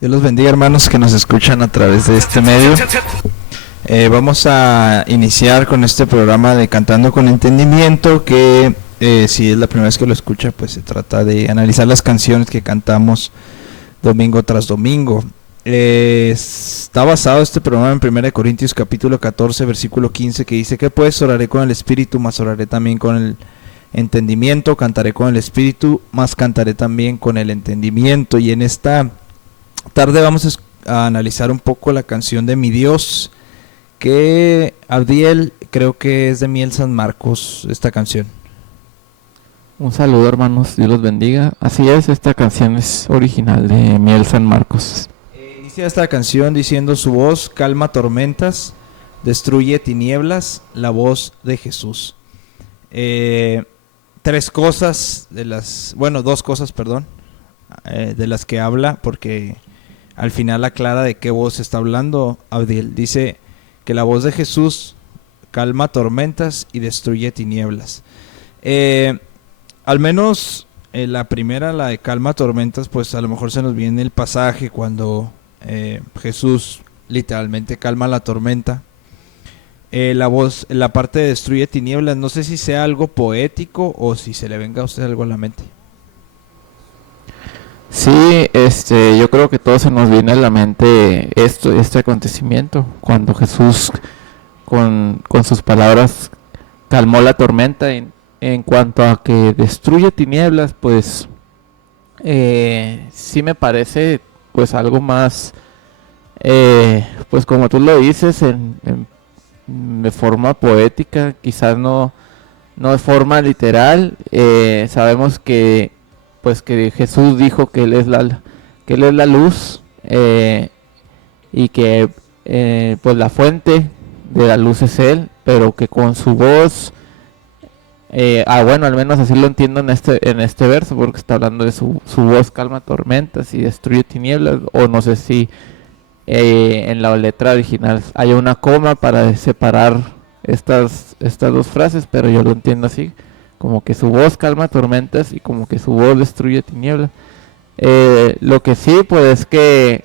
Dios los bendiga, hermanos que nos escuchan a través de este medio. Vamos a iniciar con este programa de Cantando con Entendimiento, que si es la primera vez que lo escucha, pues se trata de analizar las canciones que cantamos domingo tras domingo. Está basado este programa en 1 Corintios capítulo 14, versículo 15, que dice que pues oraré con el espíritu, mas oraré también con el entendimiento, cantaré con el espíritu, mas cantaré también con el entendimiento. Y en esta tarde vamos a analizar un poco la canción de Mi Dios, que Abdiel, creo que es de Miel San Marcos, esta canción. Un saludo, hermanos, Dios los bendiga. Así es, esta canción es original de Miel San Marcos. Inicia esta canción diciendo: su voz calma tormentas, destruye tinieblas, la voz de Jesús. Dos cosas, de las que habla, porque al final aclara de qué voz está hablando Abdiel. Dice que la voz de Jesús calma tormentas y destruye tinieblas. Al menos la primera, la de calma tormentas, pues a lo mejor se nos viene el pasaje cuando Jesús literalmente calma la tormenta. La parte de destruye tinieblas, no sé si sea algo poético o si se le venga a usted algo a la mente. Sí, yo creo que todo se nos viene a la mente este acontecimiento, cuando Jesús con sus palabras calmó la tormenta. En cuanto a que destruye tinieblas, pues sí me parece pues algo más, pues como tú lo dices, de forma poética, quizás no de forma literal. Sabemos que pues que Jesús dijo que él es la luz, y que pues la fuente de la luz es él, pero que con su voz, bueno, al menos así lo entiendo en este verso, porque está hablando de su voz calma tormentas y destruye tinieblas, o no sé si en la letra original hay una coma para separar estas dos frases, pero yo lo entiendo así, como que su voz calma tormentas y como que su voz destruye tinieblas. Lo que sí, pues es que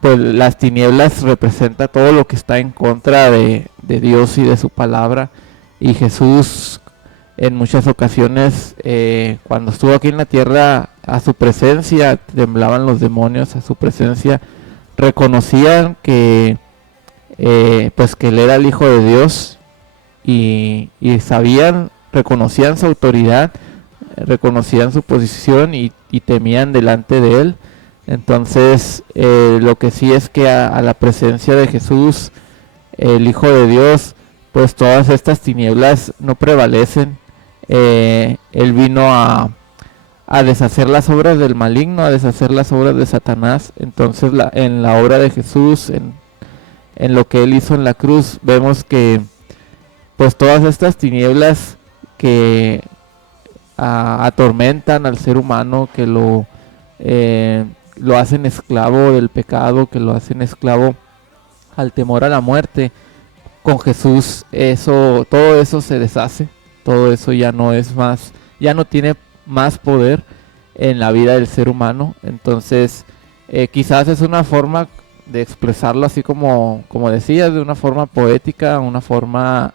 pues las tinieblas representa todo lo que está en contra de Dios y de su palabra, y Jesús en muchas ocasiones, cuando estuvo aquí en la tierra, a su presencia temblaban los demonios, a su presencia reconocían que pues que él era el Hijo de Dios, y reconocían su autoridad, reconocían su posición y temían delante de él. Entonces lo que sí es que a la presencia de Jesús, el Hijo de Dios, pues todas estas tinieblas no prevalecen. Él vino a deshacer las obras del maligno, a deshacer las obras de Satanás. Entonces en la obra de Jesús, en lo que él hizo en la cruz, vemos que pues todas estas tinieblas que atormentan al ser humano, que lo hacen esclavo del pecado, que lo hacen esclavo al temor a la muerte, con Jesús todo eso se deshace, todo eso ya no es más, ya no tiene más poder en la vida del ser humano. Entonces quizás es una forma de expresarlo así como decías, de una forma poética, una forma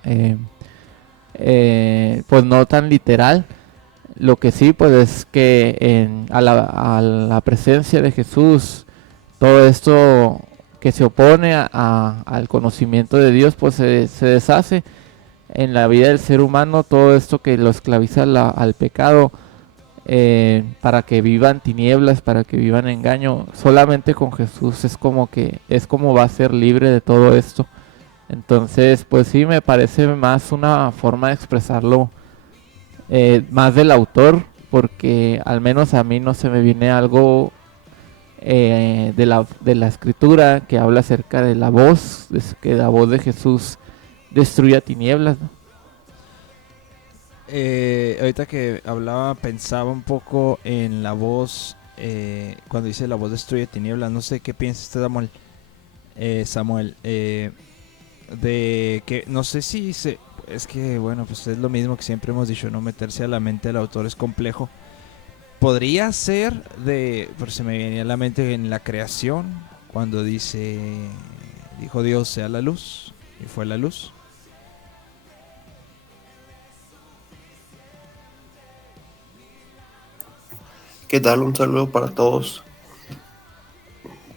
pues no tan literal. Lo que sí pues es que a la presencia de Jesús, todo esto que se opone al conocimiento de Dios pues se deshace en la vida del ser humano. Todo esto que lo esclaviza al pecado, para que vivan tinieblas, para que vivan engaño, solamente con Jesús es como va a ser libre de todo esto. Entonces pues sí, me parece más una forma de expresarlo, más del autor, porque al menos a mí no se me viene algo de la escritura que habla acerca de la voz, que la voz de Jesús destruya tinieblas, ¿no? Ahorita que hablaba, pensaba un poco en la voz, cuando dice la voz destruye tinieblas. No sé qué piensa usted, Samuel, de que no sé si es que bueno, pues es lo mismo que siempre hemos dicho, no meterse a la mente del autor es complejo. Podría ser pero se me viene a la mente en la creación, cuando dijo Dios sea la luz, y fue la luz. ¿Qué tal? Un saludo para todos.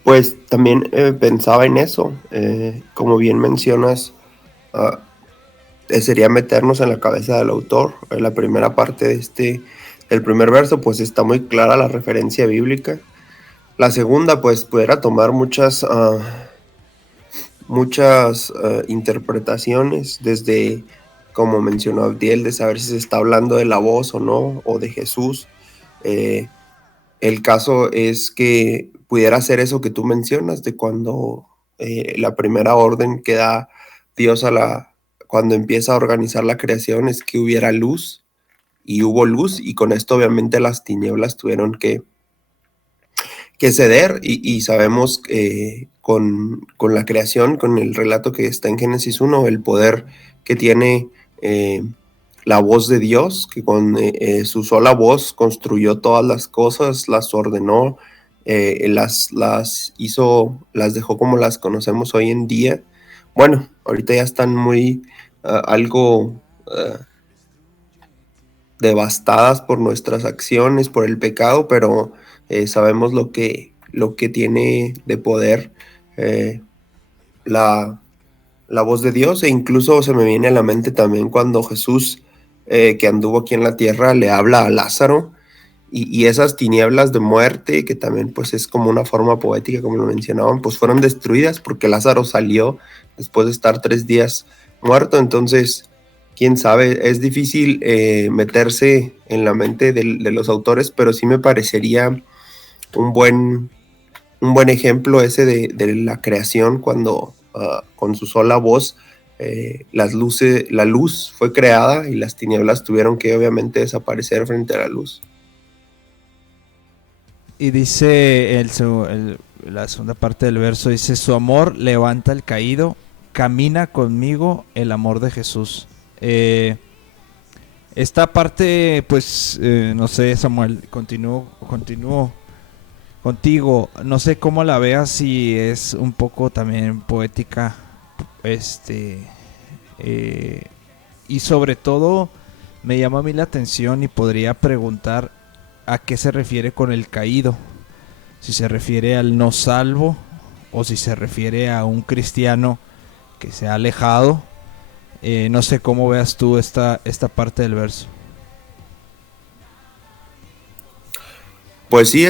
Pues también pensaba en eso. Como bien mencionas, ah, sería meternos en la cabeza del autor. En la primera parte del primer verso, pues está muy clara la referencia bíblica. La segunda, pues pudiera tomar muchas interpretaciones, desde, como mencionó Abdiel, de saber si se está hablando de la voz o no, o de Jesús. El caso es que pudiera ser eso que tú mencionas, de cuando la primera orden que da Dios cuando empieza a organizar la creación, es que hubiera luz, y hubo luz, y con esto obviamente las tinieblas tuvieron que ceder, y sabemos con la creación, con el relato que está en Génesis 1, el poder que tiene la voz de Dios, que con su sola voz construyó todas las cosas, las ordenó, las hizo, las dejó como las conocemos hoy en día. Bueno, ahorita ya están muy algo devastadas por nuestras acciones, por el pecado, pero sabemos lo que tiene de poder la voz de Dios. E incluso se me viene a la mente también cuando Jesús, que anduvo aquí en la tierra, le habla a Lázaro, y esas tinieblas de muerte, que también pues es como una forma poética, como lo mencionaban, pues fueron destruidas porque Lázaro salió después de estar 3 días muerto. Entonces, quién sabe, es difícil meterse en la mente de los autores, pero sí me parecería un buen ejemplo ese de la creación, cuando con su sola voz la luz fue creada, y las tinieblas tuvieron que obviamente desaparecer frente a la luz. Y dice la segunda parte del verso, dice: su amor levanta al caído, camina conmigo el amor de Jesús. Esta parte, pues, no sé, Samuel, continúo contigo. No sé cómo la veas, si es un poco también poética, y sobre todo me llama a mí la atención, y podría preguntar a qué se refiere con el caído. Si se refiere al no salvo, o si se refiere a un cristiano que se ha alejado. No sé cómo veas tú esta parte del verso. Pues sí,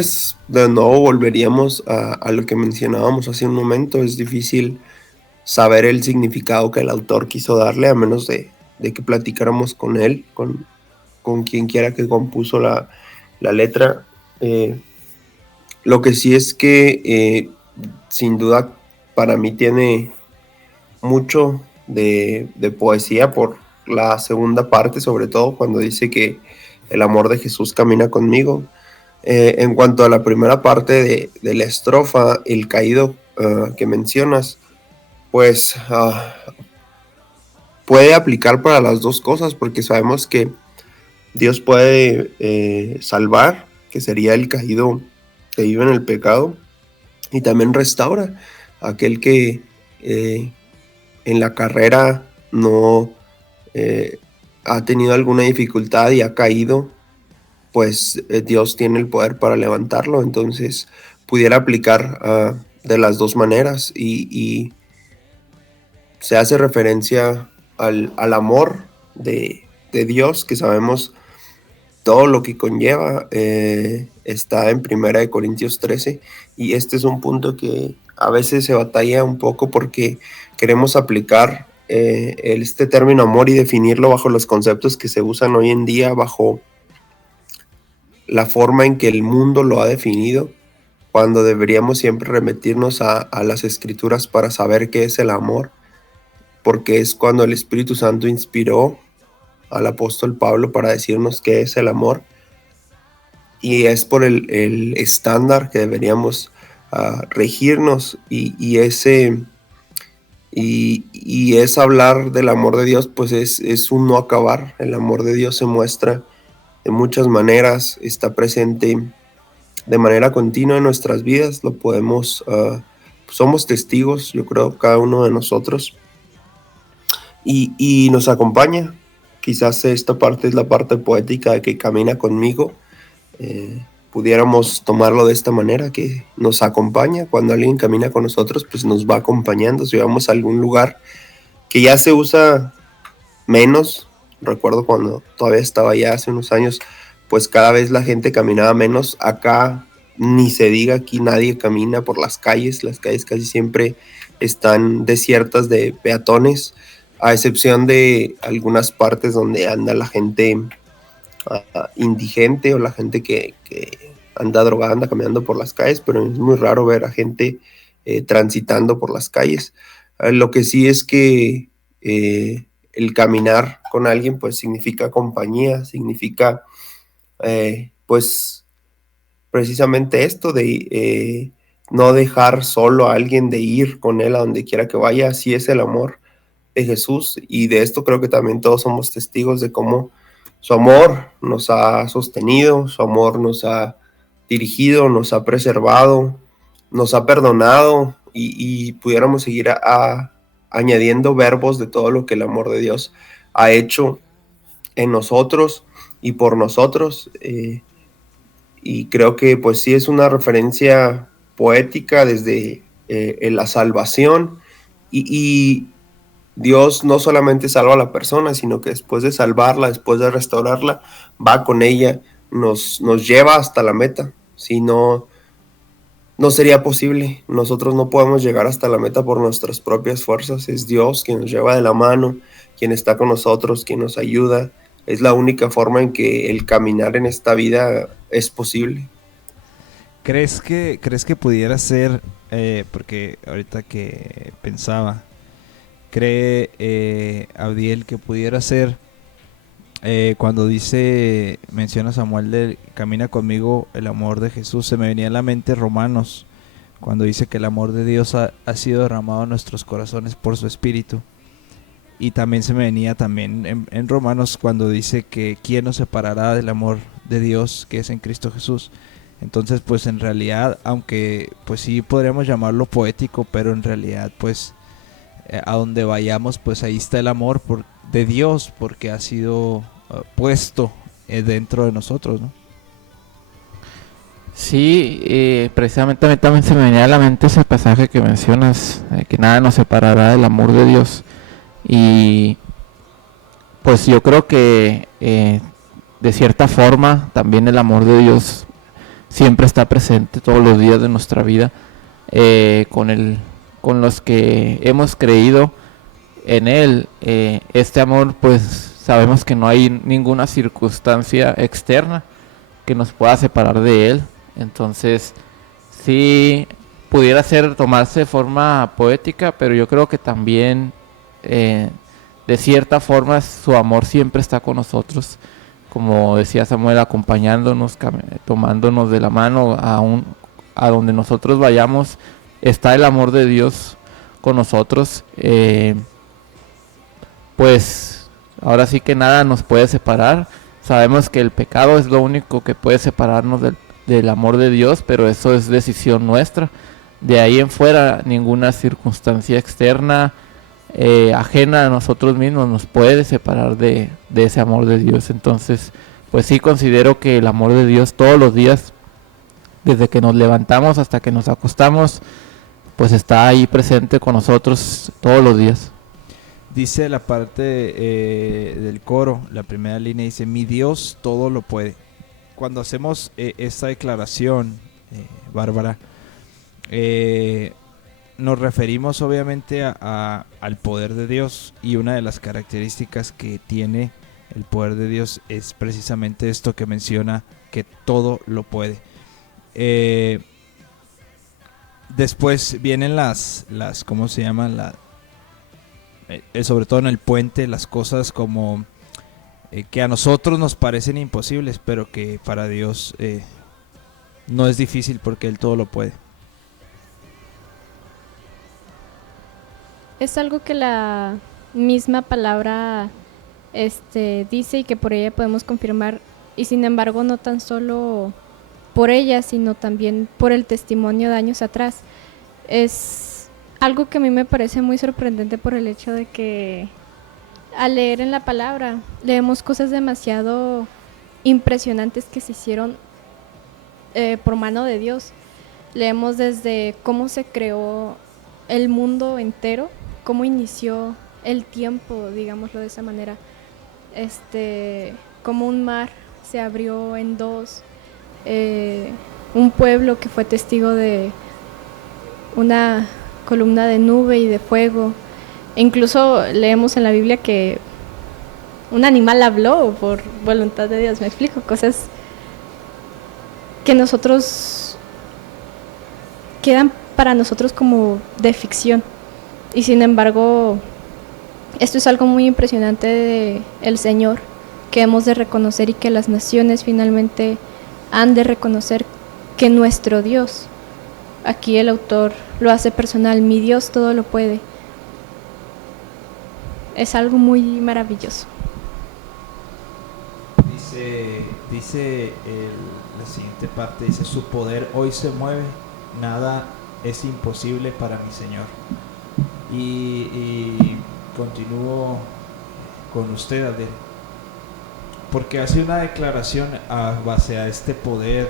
de nuevo volveríamos a lo que mencionábamos hace un momento. Es difícil saber el significado que el autor quiso darle, a menos de que platicáramos con él, con quien quiera que compuso la letra. Lo que sí es que sin duda para mí tiene mucho de poesía por la segunda parte, sobre todo cuando dice que el amor de Jesús camina conmigo. En cuanto a la primera parte de la estrofa, el caído que mencionas, pues puede aplicar para las dos cosas, porque sabemos que Dios puede salvar, que sería el caído que vive en el pecado, y también restaura a aquel que en la carrera no ha tenido alguna dificultad y ha caído, pues Dios tiene el poder para levantarlo. Entonces pudiera aplicar de las dos maneras, y se hace referencia al amor de Dios, que sabemos todo lo que conlleva. Está en 1 Corintios 13, y este es un punto que a veces se batalla un poco porque queremos aplicar este término amor y definirlo bajo los conceptos que se usan hoy en día, bajo la forma en que el mundo lo ha definido, cuando deberíamos siempre remitirnos a las escrituras para saber qué es el amor, porque es cuando el Espíritu Santo inspiró al apóstol Pablo para decirnos qué es el amor, y es por el estándar que deberíamos regirnos, y es hablar del amor de Dios, pues es un no acabar. El amor de Dios se muestra de muchas maneras, está presente de manera continua en nuestras vidas, lo podemos, somos testigos, yo creo, cada uno de nosotros, y nos acompaña. Quizás esta parte es la parte poética de que camina conmigo. Pudiéramos tomarlo de esta manera, que nos acompaña. Cuando alguien camina con nosotros, pues nos va acompañando. Si vamos a algún lugar que ya se usa menos, recuerdo cuando todavía estaba allá hace unos años, pues cada vez la gente caminaba menos. Acá ni se diga, aquí nadie camina por las calles casi siempre están desiertas de peatones, a excepción de algunas partes donde anda la gente indigente, o la gente que anda drogada, anda caminando por las calles, pero es muy raro ver a gente transitando por las calles. Lo que sí es que el caminar con alguien pues significa compañía, significa pues precisamente esto de no dejar solo a alguien, de ir con él a donde quiera que vaya. Así es el amor de Jesús, y de esto creo que también todos somos testigos, de cómo su amor nos ha sostenido, su amor nos ha dirigido, nos ha preservado, nos ha perdonado, y pudiéramos seguir añadiendo verbos de todo lo que el amor de Dios ha hecho en nosotros y por nosotros. Y creo que pues sí es una referencia poética desde la salvación, y Dios no solamente salva a la persona, sino que después de salvarla, después de restaurarla, va con ella, nos lleva hasta la meta. Si no, no sería posible. Nosotros no podemos llegar hasta la meta por nuestras propias fuerzas. Es Dios quien nos lleva de la mano, quien está con nosotros, quien nos ayuda. Es la única forma en que el caminar en esta vida es posible. ¿Crees que pudiera ser, porque ahorita que pensaba, cree Abdiel que pudiera ser cuando menciona Samuel de camina conmigo el amor de Jesús, se me venía a la mente Romanos, cuando dice que el amor de Dios ha sido derramado en nuestros corazones por su Espíritu? Y también se me venía también en Romanos cuando dice que ¿quién nos separará del amor de Dios que es en Cristo Jesús? Entonces pues en realidad, aunque pues sí podríamos llamarlo poético, pero en realidad pues a donde vayamos pues ahí está el amor de Dios, porque ha sido puesto dentro de nosotros, ¿no? Sí, precisamente a mí también se me venía a la mente ese pasaje que mencionas, que nada nos separará del amor de Dios. Y pues yo creo que de cierta forma también el amor de Dios siempre está presente todos los días de nuestra vida, con los que hemos creído en Él. Este amor, pues sabemos que no hay ninguna circunstancia externa que nos pueda separar de Él. Entonces sí pudiera tomarse de forma poética, pero yo creo que también de cierta forma su amor siempre está con nosotros, como decía Samuel, acompañándonos, tomándonos de la mano a donde nosotros vayamos. Está el amor de Dios con nosotros. pues ahora sí que nada nos puede separar. Sabemos que el pecado es lo único que puede separarnos del amor de Dios, pero eso es decisión nuestra. De ahí en fuera, ninguna circunstancia externa, ajena a nosotros mismos, nos puede separar de ese amor de Dios. Entonces, pues sí considero que el amor de Dios todos los días, desde que nos levantamos hasta que nos acostamos, pues está ahí presente con nosotros todos los días. Dice la parte del coro, la primera línea dice, mi Dios todo lo puede. Cuando hacemos esta declaración, Bárbara, nos referimos obviamente al poder de Dios, y una de las características que tiene el poder de Dios es precisamente esto que menciona, que todo lo puede. Después vienen las ¿cómo se llaman? Sobre todo en el puente, las cosas como que a nosotros nos parecen imposibles, pero que para Dios no es difícil porque Él todo lo puede. Es algo que la misma palabra dice y que por ella podemos confirmar, y sin embargo no tan solo por ella, sino también por el testimonio de años atrás. Es algo que a mí me parece muy sorprendente por el hecho de que al leer en la palabra leemos cosas demasiado impresionantes que se hicieron por mano de Dios. Leemos desde cómo se creó el mundo entero, cómo inició el tiempo, digámoslo de esa manera, como un mar se abrió en dos, un pueblo que fue testigo de una columna de nube y de fuego. E incluso leemos en la Biblia que un animal habló por voluntad de Dios. Me explico, cosas que nosotros quedan para nosotros como de ficción, y sin embargo esto es algo muy impresionante del Señor, que hemos de reconocer, y que las naciones finalmente han de reconocer que nuestro Dios, aquí el autor lo hace personal, mi Dios todo lo puede. Es algo muy maravilloso. Dice la siguiente parte, dice, su poder hoy se mueve, nada es imposible para mi Señor. Y continúo con usted, Adel, porque hace una declaración a base a este poder.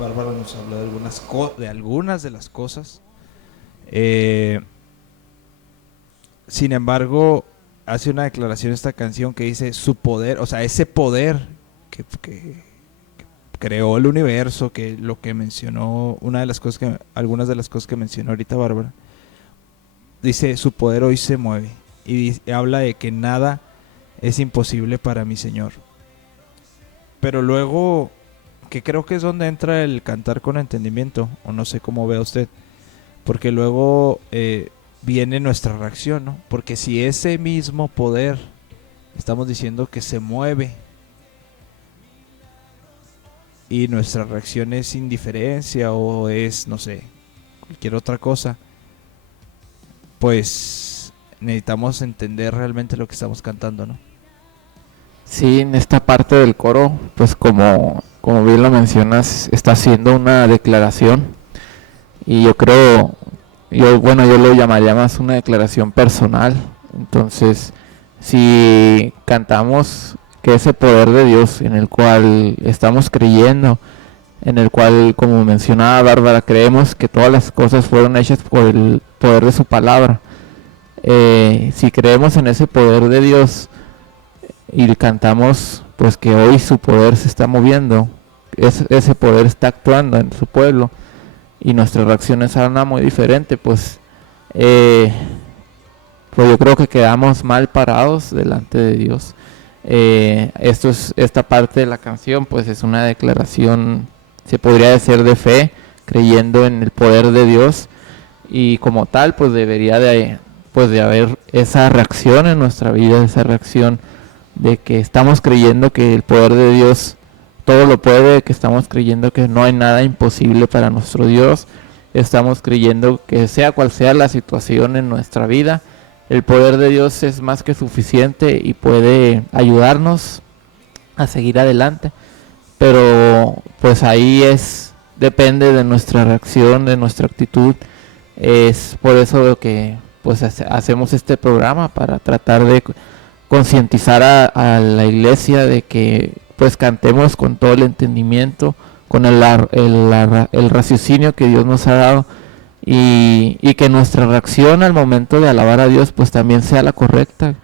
Bárbara nos habló de algunas de las cosas. Sin embargo, hace una declaración esta canción que dice su poder, o sea, ese poder que creó el universo, que lo que mencionó, algunas de las cosas que mencionó ahorita Bárbara, dice su poder hoy se mueve, y habla de que nada es imposible para mi Señor. Pero luego, que creo que es donde entra el cantar con entendimiento, o no sé cómo vea usted, porque luego viene nuestra reacción, ¿no? Porque si ese mismo poder estamos diciendo que se mueve y nuestra reacción es indiferencia o es, no sé, cualquier otra cosa, pues necesitamos entender realmente lo que estamos cantando, ¿no? Sí, en esta parte del coro, pues como bien lo mencionas, está haciendo una declaración, y yo creo, yo lo llamaría más una declaración personal. Entonces, si cantamos que ese poder de Dios en el cual estamos creyendo, en el cual, como mencionaba Bárbara, creemos que todas las cosas fueron hechas por el poder de su palabra, si creemos en ese poder de Dios y cantamos pues que hoy su poder se está moviendo, ese poder está actuando en su pueblo, y nuestra reacción es una muy diferente, pues yo creo que quedamos mal parados delante de Dios. Esta parte de la canción pues es una declaración, se podría decir, de fe, creyendo en el poder de Dios, y como tal pues debería de haber esa reacción en nuestra vida, esa reacción de que estamos creyendo que el poder de Dios todo lo puede, que estamos creyendo que no hay nada imposible para nuestro Dios, estamos creyendo que sea cual sea la situación en nuestra vida, el poder de Dios es más que suficiente y puede ayudarnos a seguir adelante. Pero pues ahí depende de nuestra reacción, de nuestra actitud. Es por eso que pues hacemos este programa, para tratar de concientizar a la iglesia de que pues cantemos con todo el entendimiento, con el raciocinio que Dios nos ha dado, y que nuestra reacción al momento de alabar a Dios pues también sea la correcta,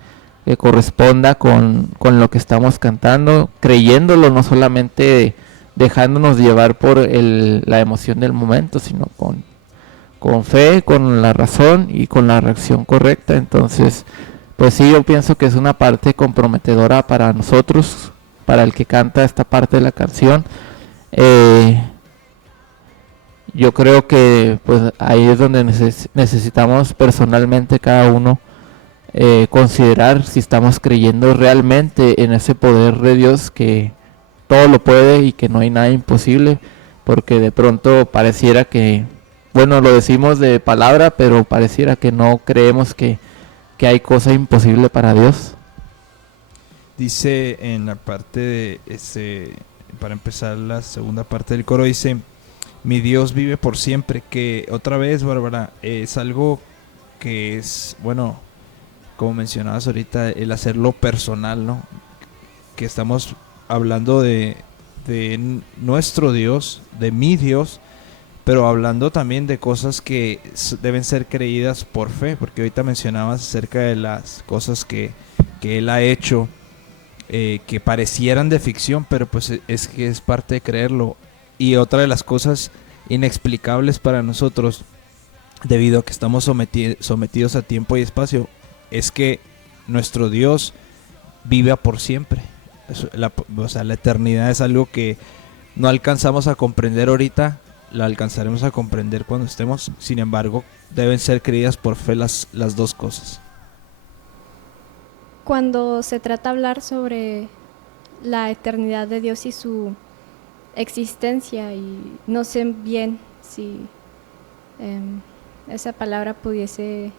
que corresponda con lo que estamos cantando, creyéndolo, no solamente dejándonos llevar por la emoción del momento, sino con fe, con la razón y con la reacción correcta. Entonces, pues sí, yo pienso que es una parte comprometedora para nosotros, para el que canta esta parte de la canción. Yo creo que pues ahí es donde necesitamos personalmente cada uno considerar si estamos creyendo realmente en ese poder de Dios que todo lo puede y que no hay nada imposible, porque de pronto pareciera que, bueno, lo decimos de palabra, pero pareciera que no creemos que hay cosa imposible para Dios. Dice en la parte de para empezar la segunda parte del coro, dice: mi Dios vive por siempre. Que otra vez, Bárbara, es algo que es, bueno, como mencionabas ahorita, el hacerlo personal, ¿no? Que estamos hablando de nuestro Dios, de mi Dios, pero hablando también de cosas que deben ser creídas por fe, porque ahorita mencionabas acerca de las cosas que Él ha hecho, que parecieran de ficción, pero pues es que es parte de creerlo. Y otra de las cosas inexplicables para nosotros, debido a que estamos sometidos a tiempo y espacio, es que nuestro Dios vive por siempre. O sea, la eternidad es algo que no alcanzamos a comprender ahorita, la alcanzaremos a comprender cuando estemos. Sin embargo, deben ser creídas por fe las dos cosas. Cuando se trata de hablar sobre la eternidad de Dios y su existencia, y no sé bien si esa palabra pudiese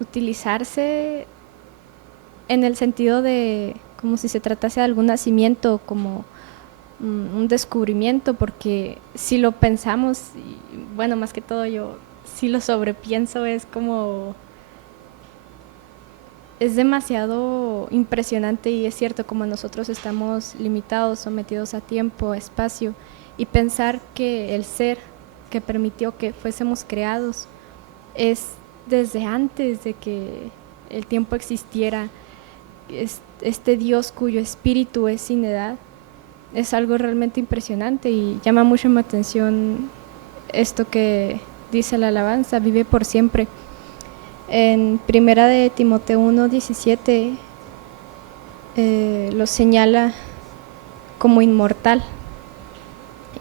utilizarse en el sentido de como si se tratase de algún nacimiento, como un descubrimiento, porque si lo pensamos, y bueno, más que todo yo si lo sobrepienso, es como, es demasiado impresionante. Y es cierto, como nosotros estamos limitados, sometidos a tiempo, a espacio, y pensar que el ser que permitió que fuésemos creados es desde antes de que el tiempo existiera, este Dios cuyo espíritu es sin edad, es algo realmente impresionante. Y llama mucho mi atención esto que dice la alabanza: vive por siempre. En primera de Timoteo 1:17 lo señala como inmortal,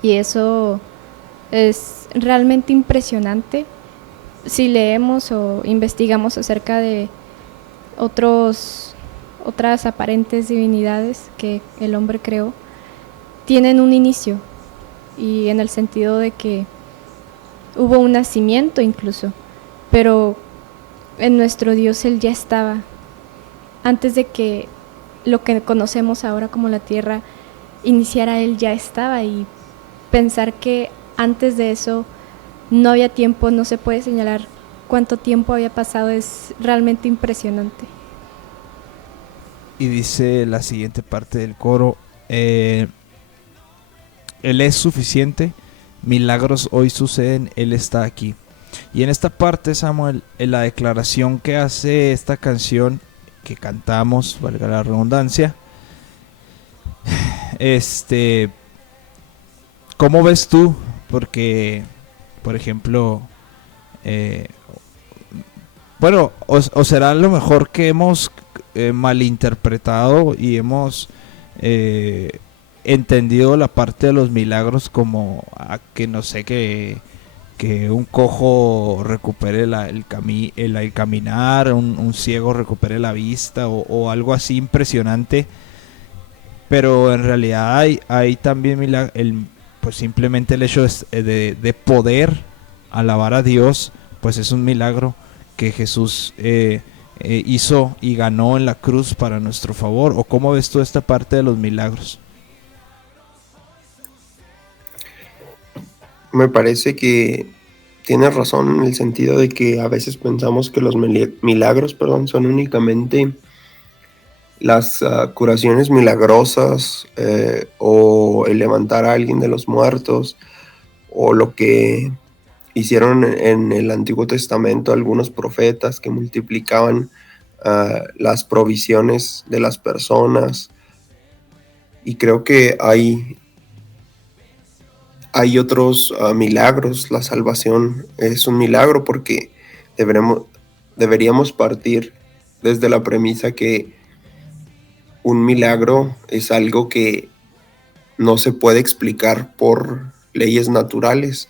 y eso es realmente impresionante. Si leemos o investigamos acerca de otras aparentes divinidades que el hombre creó, tienen un inicio, y en el sentido de que hubo un nacimiento incluso, pero en nuestro Dios Él ya estaba antes de que lo que conocemos ahora como la tierra iniciara. Él ya estaba, y pensar que antes de eso no había tiempo, no se puede señalar cuánto tiempo había pasado, es realmente impresionante. Y dice la siguiente parte del coro: Él es suficiente, milagros hoy suceden, Él está aquí. Y en esta parte, Samuel, en la declaración que hace esta canción que cantamos, valga la redundancia, ¿cómo ves tú? Porque, por ejemplo, bueno, o será a lo mejor que hemos malinterpretado y hemos entendido la parte de los milagros como que no sé, que un cojo recupere el caminar, un ciego recupere la vista, o algo así impresionante. Pero en realidad hay también pues simplemente el hecho de poder alabar a Dios, pues es un milagro que Jesús hizo y ganó en la cruz para nuestro favor? ¿O cómo ves tú esta parte de los milagros? Me parece que tienes razón en el sentido de que a veces pensamos que los milagros, son únicamente las curaciones milagrosas, o el levantar a alguien de los muertos, o lo que hicieron en el Antiguo Testamento algunos profetas que multiplicaban las provisiones de las personas. Y creo que hay otros milagros. La salvación es un milagro porque deberíamos partir desde la premisa que un milagro es algo que no se puede explicar por leyes naturales.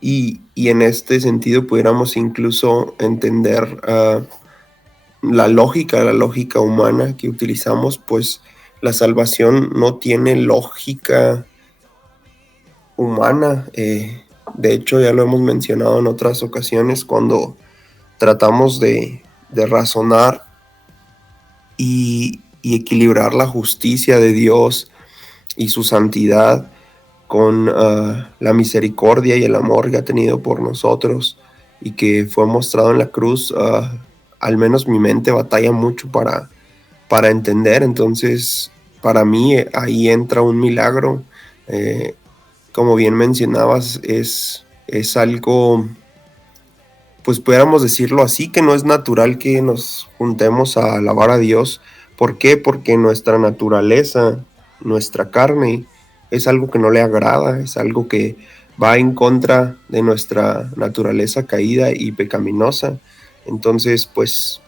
Y en este sentido pudiéramos incluso entender la lógica humana que utilizamos, pues la salvación no tiene lógica humana. De hecho, ya lo hemos mencionado en otras ocasiones cuando tratamos de razonar y equilibrar la justicia de Dios y su santidad con la misericordia y el amor que ha tenido por nosotros y que fue mostrado en la cruz. Al menos mi mente batalla mucho para entender. Entonces, para mí ahí entra un milagro. Como bien mencionabas, es algo, pues pudiéramos decirlo así, que no es natural que nos juntemos a alabar a Dios. ¿Por qué? Porque nuestra naturaleza, nuestra carne, es algo que no le agrada, es algo que va en contra de nuestra naturaleza caída y pecaminosa. Entonces, pues,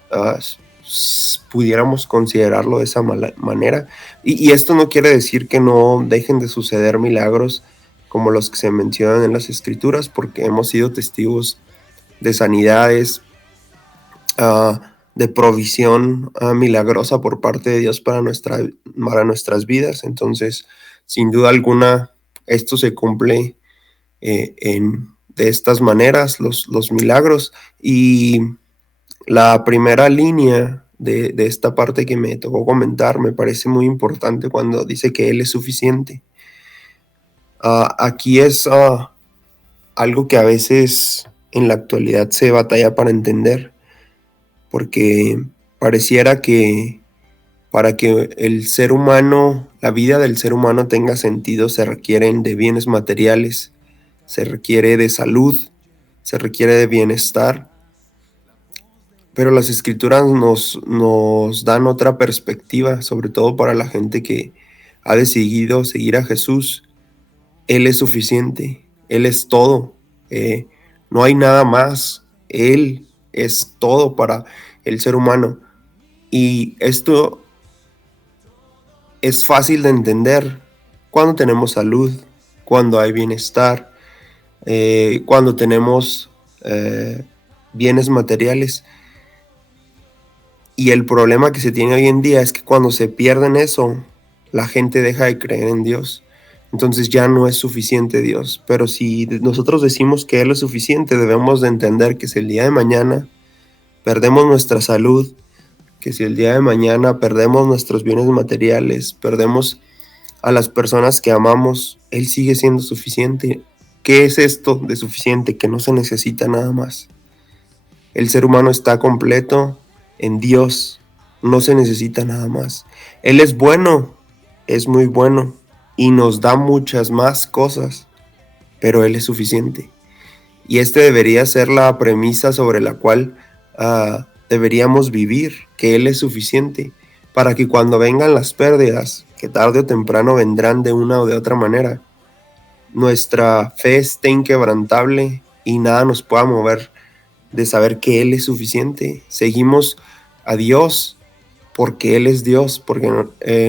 pudiéramos considerarlo de esa manera. Y esto no quiere decir que no dejen de suceder milagros como los que se mencionan en las Escrituras, porque hemos sido testigos de sanidades, de provisión milagrosa por parte de Dios para nuestras vidas. Entonces, sin duda alguna, esto se cumple de estas maneras, los milagros. Y la primera línea de esta parte que me tocó comentar me parece muy importante cuando dice que Él es suficiente. Aquí es algo que a veces en la actualidad se batalla para entender, porque pareciera que para que el ser humano, la vida del ser humano tenga sentido, se requieren de bienes materiales, se requiere de salud, se requiere de bienestar. Pero las Escrituras nos dan otra perspectiva, sobre todo para la gente que ha decidido seguir a Jesús. Él es suficiente, Él es todo, no hay nada más. Él es todo para el ser humano. Y esto es fácil de entender cuando tenemos salud, cuando hay bienestar, cuando tenemos bienes materiales. Y el problema que se tiene hoy en día es que cuando se pierden eso, la gente deja de creer en Dios. Entonces ya no es suficiente Dios. Pero si nosotros decimos que Él es suficiente, debemos de entender que si el día de mañana perdemos nuestra salud, que si el día de mañana perdemos nuestros bienes materiales, perdemos a las personas que amamos, Él sigue siendo suficiente. ¿Qué es esto de suficiente? Que no se necesita nada más. El ser humano está completo en Dios, no se necesita nada más. Él es bueno, es muy bueno y nos da muchas más cosas, pero Él es suficiente. Y debería ser la premisa sobre la cual deberíamos vivir, que Él es suficiente, para que cuando vengan las pérdidas, que tarde o temprano vendrán de una o de otra manera, nuestra fe esté inquebrantable y nada nos pueda mover de saber que Él es suficiente. Seguimos a Dios porque Él es Dios, porque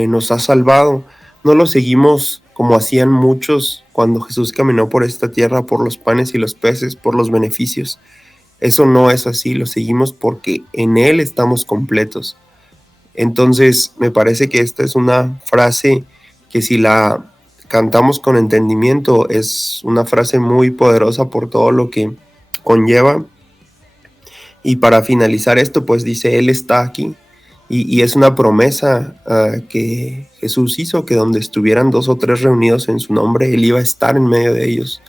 nos ha salvado. No lo seguimos como hacían muchos cuando Jesús caminó por esta tierra, por los panes y los peces, por los beneficios. Eso no es así, lo seguimos porque en Él estamos completos. Entonces, me parece que esta es una frase que si la cantamos con entendimiento, es una frase muy poderosa por todo lo que conlleva. Y para finalizar esto, pues dice, Él está aquí. Y es una promesa que Jesús hizo, que donde estuvieran 2 o 3 reunidos en su nombre, Él iba a estar en medio de ellos.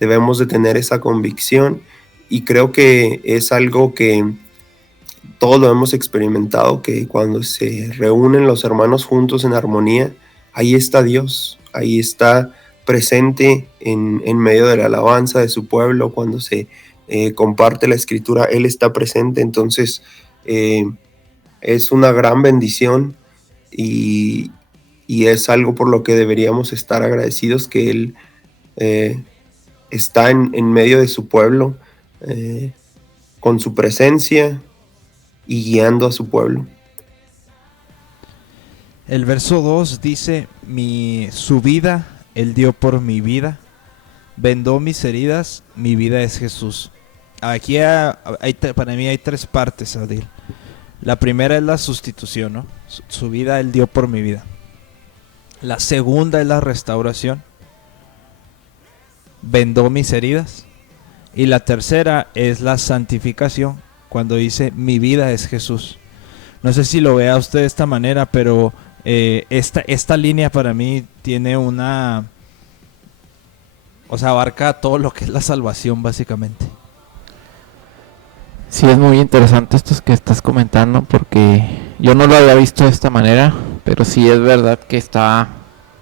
Debemos de tener esa convicción, y creo que es algo que todos lo hemos experimentado, que cuando se reúnen los hermanos juntos en armonía, ahí está Dios, ahí está presente en medio de la alabanza de su pueblo. Cuando se comparte la escritura, Él está presente. Entonces es una gran bendición, y es algo por lo que deberíamos estar agradecidos, que Él está en medio de su pueblo, con su presencia y guiando a su pueblo. El verso 2 dice, su vida Él dio por mi vida, vendó mis heridas, mi vida es Jesús. Aquí para mí hay 3 partes, Adil. La primera es la sustitución, ¿no? Su vida Él dio por mi vida. La segunda es la restauración, vendó mis heridas. Y la tercera es la santificación, cuando dice mi vida es Jesús. No sé si lo vea usted de esta manera, pero esta línea para mí tiene una... O sea, abarca todo lo que es la salvación, básicamente. Sí, es muy interesante esto que estás comentando, porque yo no lo había visto de esta manera, pero sí es verdad que está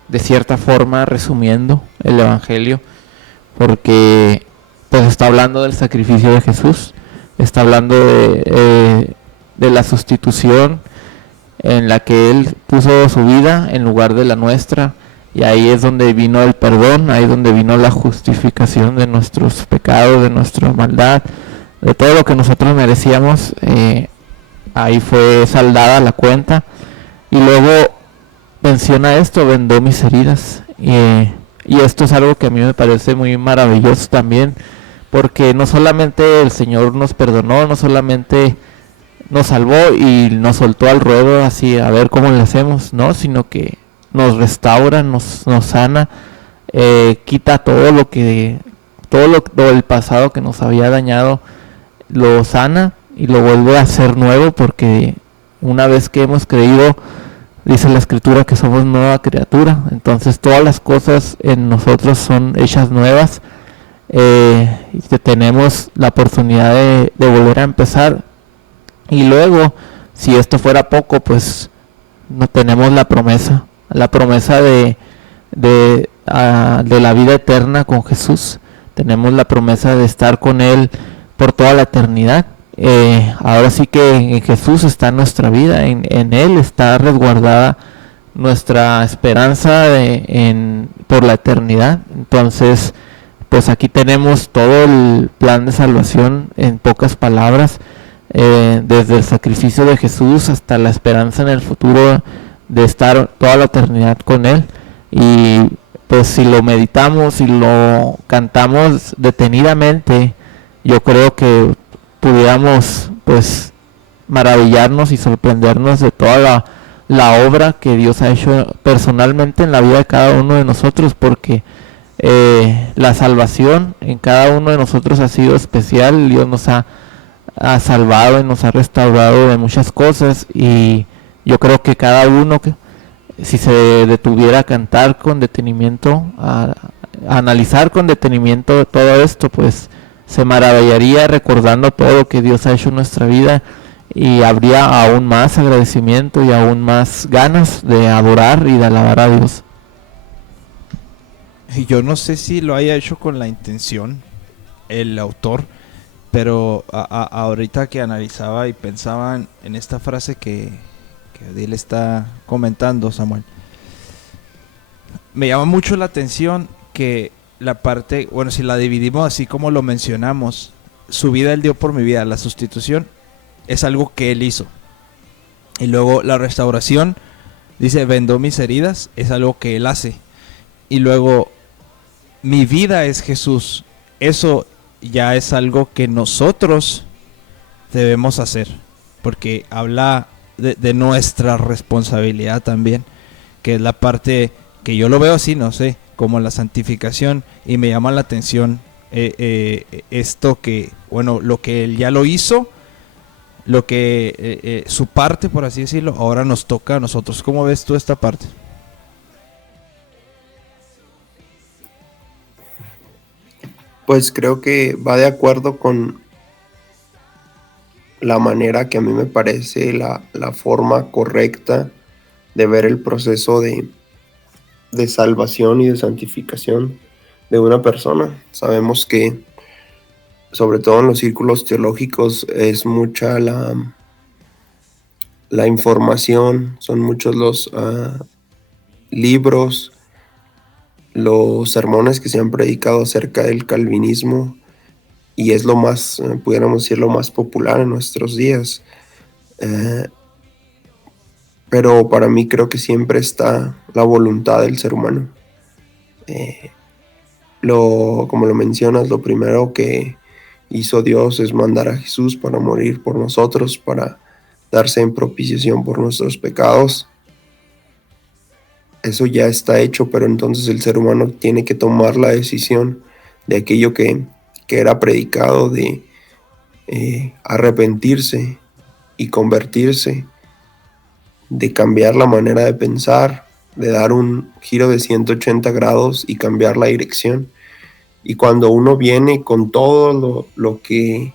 de cierta forma resumiendo el Evangelio, porque pues está hablando del sacrificio de Jesús, está hablando de la sustitución en la que Él puso su vida en lugar de la nuestra, y ahí es donde vino el perdón, ahí es donde vino la justificación de nuestros pecados, de nuestra maldad, de todo lo que nosotros merecíamos. Ahí fue saldada la cuenta. Y luego menciona esto, vendó mis heridas, y esto es algo que a mí me parece muy maravilloso también, porque no solamente el Señor nos perdonó, no solamente nos salvó y nos soltó al ruedo así a ver cómo le hacemos, no, sino que nos restaura, nos sana, quita todo el pasado que nos había dañado, lo sana y lo vuelve a hacer nuevo, porque una vez que hemos creído, dice la escritura que somos nueva criatura. Entonces todas las cosas en nosotros son hechas nuevas, y que tenemos la oportunidad de volver a empezar. Y luego, si esto fuera poco, pues no tenemos la promesa de la vida eterna con Jesús. Tenemos la promesa de estar con Él por toda la eternidad. Ahora sí que en Jesús está nuestra vida, en Él está resguardada nuestra esperanza por la eternidad. Entonces, pues aquí tenemos todo el plan de salvación en pocas palabras, desde el sacrificio de Jesús hasta la esperanza en el futuro de estar toda la eternidad con Él. Y pues si lo meditamos y lo cantamos detenidamente, yo creo que pudiéramos pues maravillarnos y sorprendernos de toda la obra que Dios ha hecho personalmente en la vida de cada uno de nosotros, porque la salvación en cada uno de nosotros ha sido especial. Dios nos ha salvado y nos ha restaurado de muchas cosas, y yo creo que cada uno, si se detuviera a cantar con detenimiento, a analizar con detenimiento todo esto, pues se maravillaría recordando todo lo que Dios ha hecho en nuestra vida, y habría aún más agradecimiento y aún más ganas de adorar y de alabar a Dios. Yo no sé si lo haya hecho con la intención el autor, pero ahorita que analizaba y pensaba en esta frase que Adil está comentando, Samuel, me llama mucho la atención que la parte, bueno, si la dividimos así como lo mencionamos, su vida Él dio por mi vida, la sustitución es algo que Él hizo, y luego la restauración, dice, vendó mis heridas, es algo que Él hace, y luego mi vida es Jesús, eso ya es algo que nosotros debemos hacer, porque habla de nuestra responsabilidad también, que es la parte que yo lo veo así, no sé, como la santificación, y me llama la atención esto que, bueno, lo que Él ya lo hizo, lo que su parte, por así decirlo, ahora nos toca a nosotros. ¿Cómo ves tú esta parte? Pues creo que va de acuerdo con la manera que a mí me parece la forma correcta de ver el proceso de salvación y de santificación de una persona. Sabemos que, sobre todo en los círculos teológicos, es mucha la información, son muchos los libros, los sermones que se han predicado acerca del calvinismo, y es lo más, pudiéramos decir, lo más popular en nuestros días. Pero para mí creo que siempre está la voluntad del ser humano. Como lo mencionas, lo primero que hizo Dios es mandar a Jesús para morir por nosotros, para darse en propiciación por nuestros pecados. Eso ya está hecho, pero entonces el ser humano tiene que tomar la decisión de aquello que era predicado, de arrepentirse y convertirse, de cambiar la manera de pensar, de dar un giro de 180 grados y cambiar la dirección. Y cuando uno viene con todo lo que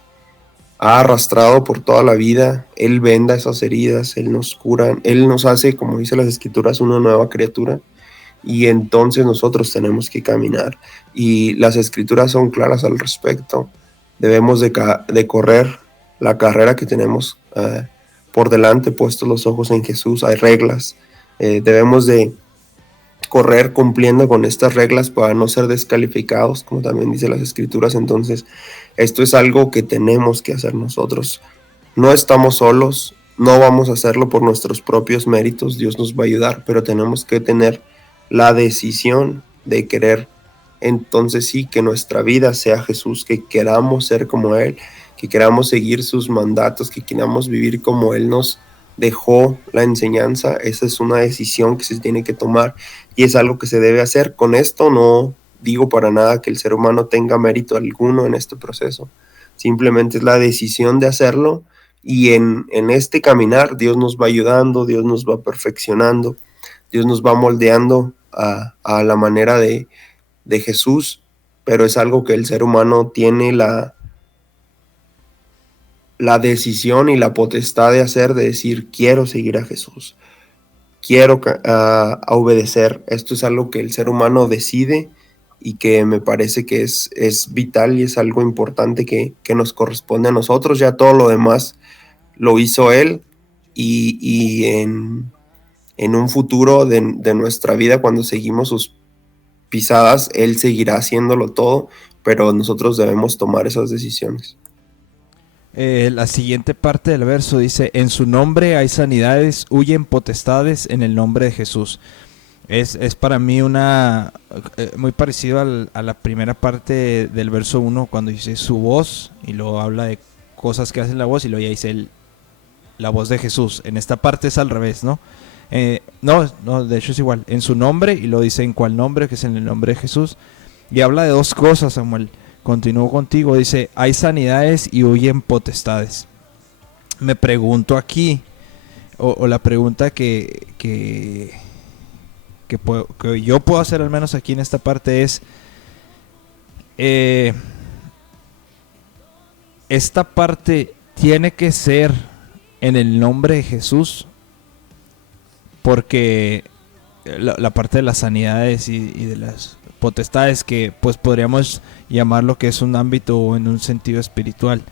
ha arrastrado por toda la vida, Él venda esas heridas, Él nos cura, Él nos hace, como dice las Escrituras, una nueva criatura. Y entonces nosotros tenemos que caminar. Y las Escrituras son claras al respecto. Debemos de correr la carrera que tenemos por delante, puestos los ojos en Jesús. Hay reglas. Debemos de correr cumpliendo con estas reglas para no ser descalificados, como también dice las Escrituras. Entonces, esto es algo que tenemos que hacer nosotros. No estamos solos, no vamos a hacerlo por nuestros propios méritos, Dios nos va a ayudar, pero tenemos que tener la decisión de querer, entonces sí, que nuestra vida sea Jesús, que queramos ser como Él, que queramos seguir sus mandatos, que queramos vivir como Él nos dejó la enseñanza. Esa es una decisión que se tiene que tomar y es algo que se debe hacer. Con esto no digo para nada que el ser humano tenga mérito alguno en este proceso, simplemente es la decisión de hacerlo, y en este caminar Dios nos va ayudando, Dios nos va perfeccionando, Dios nos va moldeando a la manera de Jesús, pero es algo que el ser humano tiene la decisión y la potestad de hacer, de decir, quiero seguir a Jesús, quiero obedecer. Esto es algo que el ser humano decide y que me parece que es vital y es algo importante que nos corresponde a nosotros. Ya todo lo demás lo hizo Él, y en un futuro de nuestra vida, cuando seguimos sus pisadas, Él seguirá haciéndolo todo, pero nosotros debemos tomar esas decisiones. La siguiente parte del verso dice: en su nombre hay sanidades, huyen potestades en el nombre de Jesús. Es para mí muy parecido a la primera parte del verso 1, cuando dice su voz, y luego habla de cosas que hace la voz, y luego ya dice la voz de Jesús. En esta parte es al revés, ¿no? No, de hecho es igual. En su nombre, y lo dice en cuál nombre, que es en el nombre de Jesús. Y habla de dos cosas, Samuel. Continúo contigo, dice, hay sanidades y huyen potestades. Me pregunto aquí, o la pregunta que yo puedo hacer al menos aquí en esta parte es, esta parte tiene que ser en el nombre de Jesús, porque la parte de las sanidades y de las potestades, que pues podríamos llamarlo que es un ámbito en un sentido espiritual,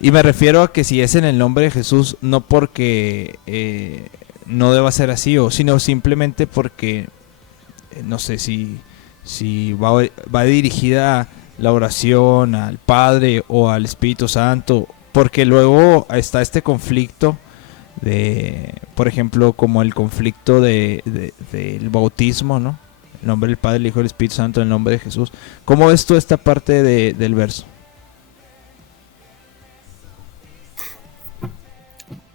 y me refiero a que si es en el nombre de Jesús, no porque no deba ser así, sino simplemente porque no sé si va dirigida la oración al Padre o al Espíritu Santo, porque luego está este conflicto por ejemplo, como el conflicto del bautismo, ¿no? El nombre del Padre, el Hijo y el Espíritu Santo, en el nombre de Jesús. ¿Cómo ves tú esta parte del verso?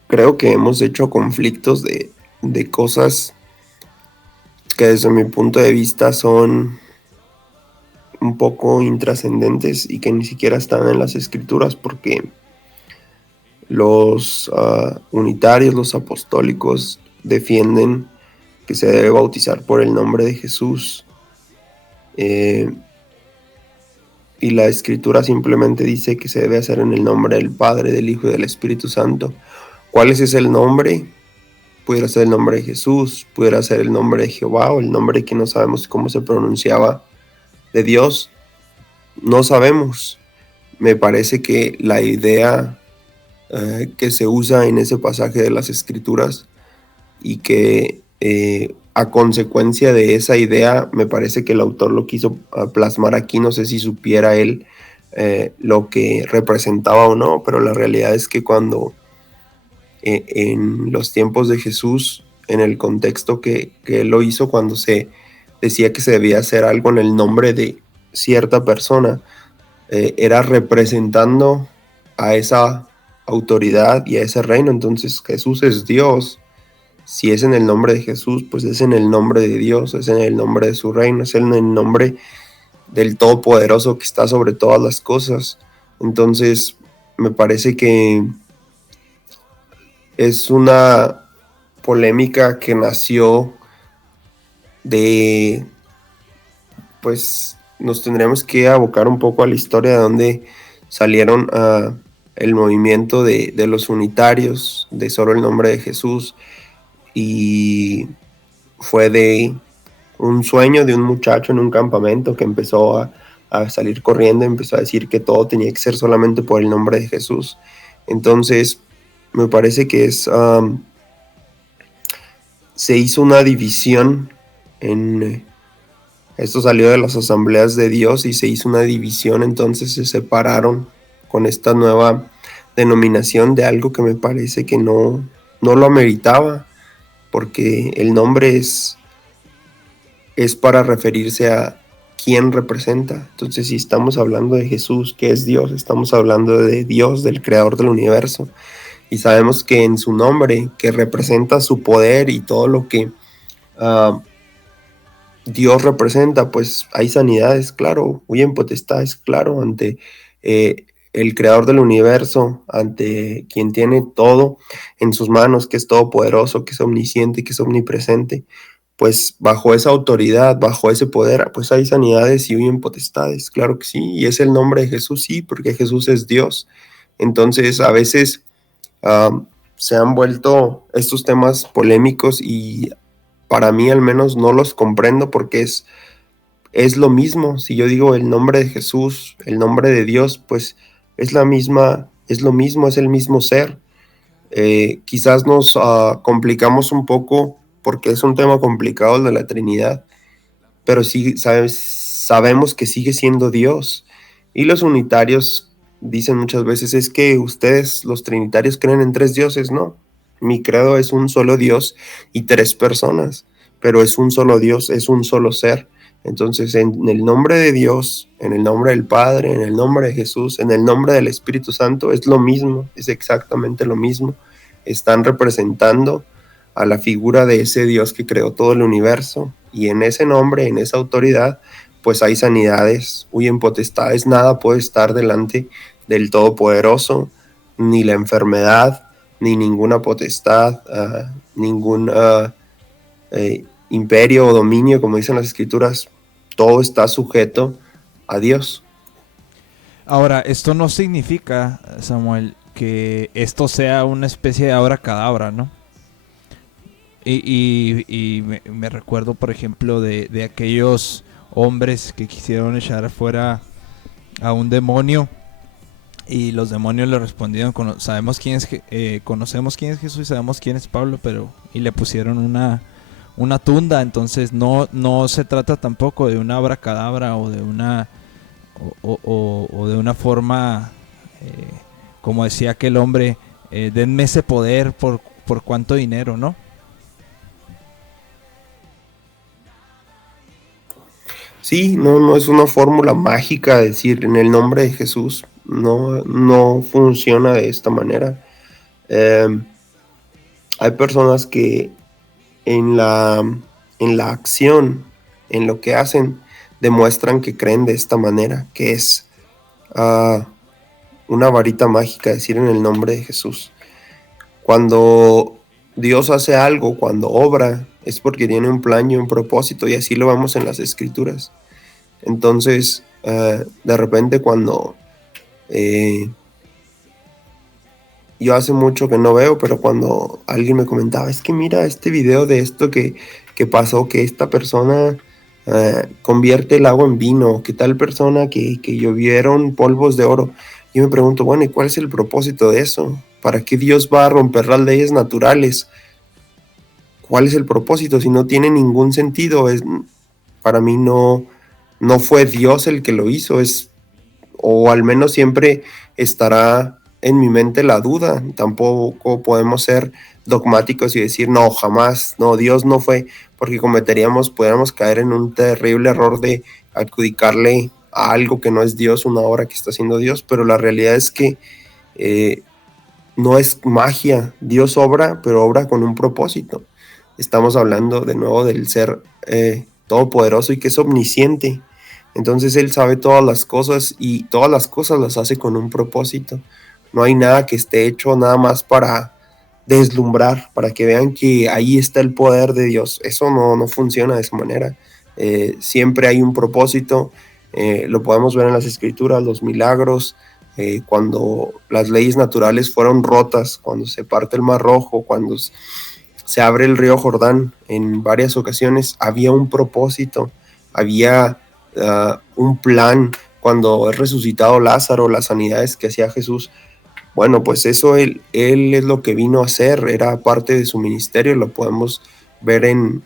Creo que hemos hecho conflictos de cosas que desde mi punto de vista son un poco intrascendentes y que ni siquiera están en las Escrituras, porque Los unitarios, los apostólicos, defienden que se debe bautizar por el nombre de Jesús. Y la Escritura simplemente dice que se debe hacer en el nombre del Padre, del Hijo y del Espíritu Santo. ¿Cuál es ese nombre? Pudiera ser el nombre de Jesús, pudiera ser el nombre de Jehová, o el nombre que no sabemos cómo se pronunciaba de Dios. No sabemos. Me parece que la idea que se usa en ese pasaje de las Escrituras, y que a consecuencia de esa idea, me parece que el autor lo quiso plasmar aquí. No sé si supiera él lo que representaba o no, pero la realidad es que cuando en los tiempos de Jesús, en el contexto que él lo hizo, cuando se decía que se debía hacer algo en el nombre de cierta persona, era representando a esa autoridad y a ese reino. Entonces Jesús es Dios. Si es en el nombre de Jesús, pues es en el nombre de Dios, es en el nombre de su reino, es en el nombre del Todopoderoso que está sobre todas las cosas. Entonces, me parece que es una polémica que nació de, pues nos tendremos que abocar un poco a la historia de donde salieron el movimiento de los unitarios, de solo el nombre de Jesús. Y fue de un sueño de un muchacho en un campamento que empezó a salir corriendo, empezó a decir que todo tenía que ser solamente por el nombre de Jesús. Entonces, me parece que se hizo una división esto salió de las asambleas de Dios y se hizo una división. Entonces se separaron con esta nueva denominación de algo que me parece que no lo ameritaba, porque el nombre es para referirse a quién representa. Entonces, si estamos hablando de Jesús, que es Dios, estamos hablando de Dios, del creador del universo, y sabemos que en su nombre, que representa su poder y todo lo que Dios representa, pues hay sanidades, claro, huyen potestades, claro, ante el creador del universo, ante quien tiene todo en sus manos, que es todopoderoso, que es omnisciente, que es omnipresente. Pues bajo esa autoridad, bajo ese poder, pues hay sanidades y huyen potestades, claro que sí, y es el nombre de Jesús, sí, porque Jesús es Dios. Entonces, a veces se han vuelto estos temas polémicos, y para mí al menos no los comprendo, porque es lo mismo. Si yo digo el nombre de Jesús, el nombre de Dios, pues es lo mismo, es el mismo ser. Quizás nos complicamos un poco porque es un tema complicado el de la Trinidad, pero sí sabemos que sigue siendo Dios. Y los unitarios dicen muchas veces, es que ustedes, los trinitarios, creen en 3 dioses. No, mi credo es un solo Dios y 3 personas, pero es un solo Dios, es un solo ser. Entonces, en el nombre de Dios, en el nombre del Padre, en el nombre de Jesús, en el nombre del Espíritu Santo, es lo mismo, es exactamente lo mismo. Están representando a la figura de ese Dios que creó todo el universo, y en ese nombre, en esa autoridad, pues hay sanidades, huyen potestades. Nada puede estar delante del Todopoderoso, ni la enfermedad, ni ninguna potestad, ningún imperio o dominio, como dicen las Escrituras. Todo está sujeto a Dios. Ahora, esto no significa, Samuel, que esto sea una especie de abracadabra, ¿no? Y me recuerdo, por ejemplo, de aquellos hombres que quisieron echar afuera a un demonio, y los demonios le respondieron, conocemos quién es Jesús y sabemos quién es Pablo, y le pusieron una tunda. Entonces no se trata tampoco de una abracadabra o de una o de una forma como decía aquel hombre, denme ese poder por cuánto dinero, ¿no? Sí, no es una fórmula mágica decir en el nombre de Jesús. No funciona de esta manera. Hay personas que en la acción, en lo que hacen, demuestran que creen de esta manera, que es una varita mágica decir en el nombre de Jesús. Cuando Dios hace algo, cuando obra, es porque tiene un plan y un propósito, y así lo vemos en las Escrituras. Entonces, de repente cuando yo hace mucho que no veo, pero cuando alguien me comentaba, es que mira este video de esto que pasó, que esta persona convierte el agua en vino, que tal persona que llovieron polvos de oro. Yo me pregunto, bueno, ¿y cuál es el propósito de eso? ¿Para qué Dios va a romper las leyes naturales? ¿Cuál es el propósito? Si no tiene ningún sentido, para mí no fue Dios el que lo hizo, o al menos siempre estará en mi mente la duda. Tampoco podemos ser dogmáticos y decir, no, jamás, no, Dios no fue, porque pudiéramos caer en un terrible error de adjudicarle a algo que no es Dios una obra que está haciendo Dios, pero la realidad es que no es magia. Dios obra, pero obra con un propósito. Estamos hablando de nuevo del ser todopoderoso y que es omnisciente. Entonces Él sabe todas las cosas y todas las cosas las hace con un propósito. No hay nada que esté hecho nada más para deslumbrar, para que vean que ahí está el poder de Dios. Eso no funciona de esa manera. Siempre hay un propósito. Lo podemos ver en las Escrituras, los milagros, cuando las leyes naturales fueron rotas, cuando se parte el Mar Rojo, cuando se abre el río Jordán, en varias ocasiones había un propósito, había un plan. Cuando es resucitado Lázaro, las sanidades que hacía Jesús, bueno, pues eso él es lo que vino a hacer, era parte de su ministerio. Lo podemos ver en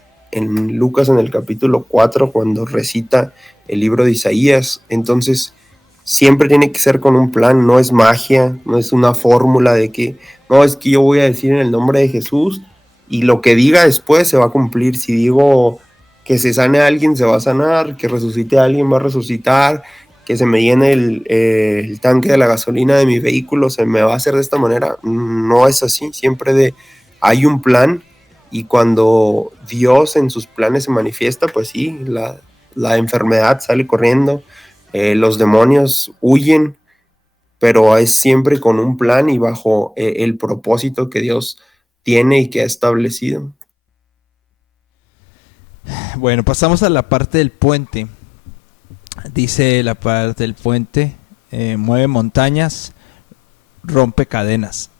Lucas en el capítulo 4, cuando recita el libro de Isaías. Entonces siempre tiene que ser con un plan, no es magia, no es una fórmula de que, no, es que yo voy a decir en el nombre de Jesús y lo que diga después se va a cumplir. Si digo que se sane a alguien, se va a sanar, que resucite a alguien, va a resucitar, que se me llene el tanque de la gasolina de mi vehículo, se me va a hacer de esta manera. No es así, siempre hay un plan, y cuando Dios en sus planes se manifiesta, pues sí, la enfermedad sale corriendo, los demonios huyen, pero es siempre con un plan y bajo el propósito que Dios tiene y que ha establecido. Bueno, pasamos a la parte del puente. Dice la parte del puente, mueve montañas, rompe cadenas.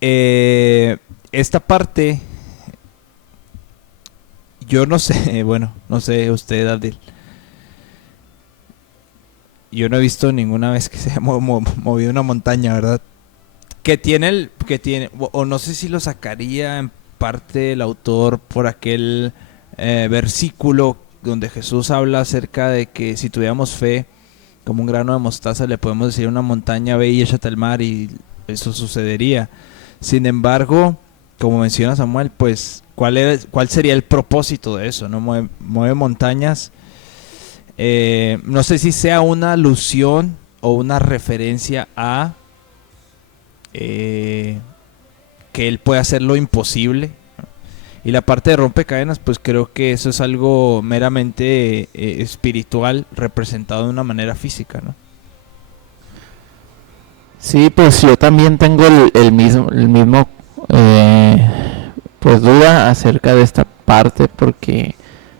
Esta parte, yo no sé, bueno, no sé usted, Abdel. Yo no he visto ninguna vez que se haya movido una montaña, ¿verdad? Que tiene, o no sé si lo sacaría en parte el autor por aquel versículo donde Jesús habla acerca de que si tuviéramos fe como un grano de mostaza, le podemos decir a una montaña, ve y échate al mar, y eso sucedería. Sin embargo, como menciona Samuel, pues ¿cuál sería el propósito de eso? ¿No? Mueve montañas. No sé si sea una alusión o una referencia a que Él puede hacer lo imposible. Y la parte de rompecadenas, pues creo que eso es algo meramente espiritual, representado de una manera física, ¿no? Sí, pues yo también tengo el mismo pues duda acerca de esta parte, porque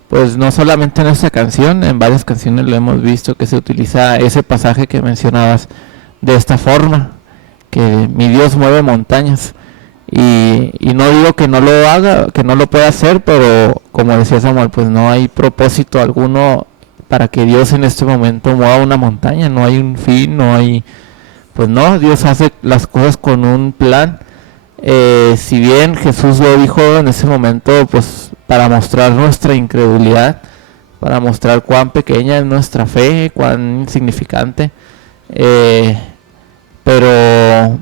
pues no solamente en esta canción, en varias canciones lo hemos visto que se utiliza ese pasaje que mencionabas de esta forma, que mi Dios mueve montañas. Y no digo que no lo haga, que no lo pueda hacer, pero como decía Samuel, pues no hay propósito alguno para que Dios en este momento mueva una montaña. No hay un fin, no hay, pues no, Dios hace las cosas con un plan. Si bien Jesús lo dijo en ese momento, pues para mostrar nuestra incredulidad, para mostrar cuán pequeña es nuestra fe, cuán insignificante, pero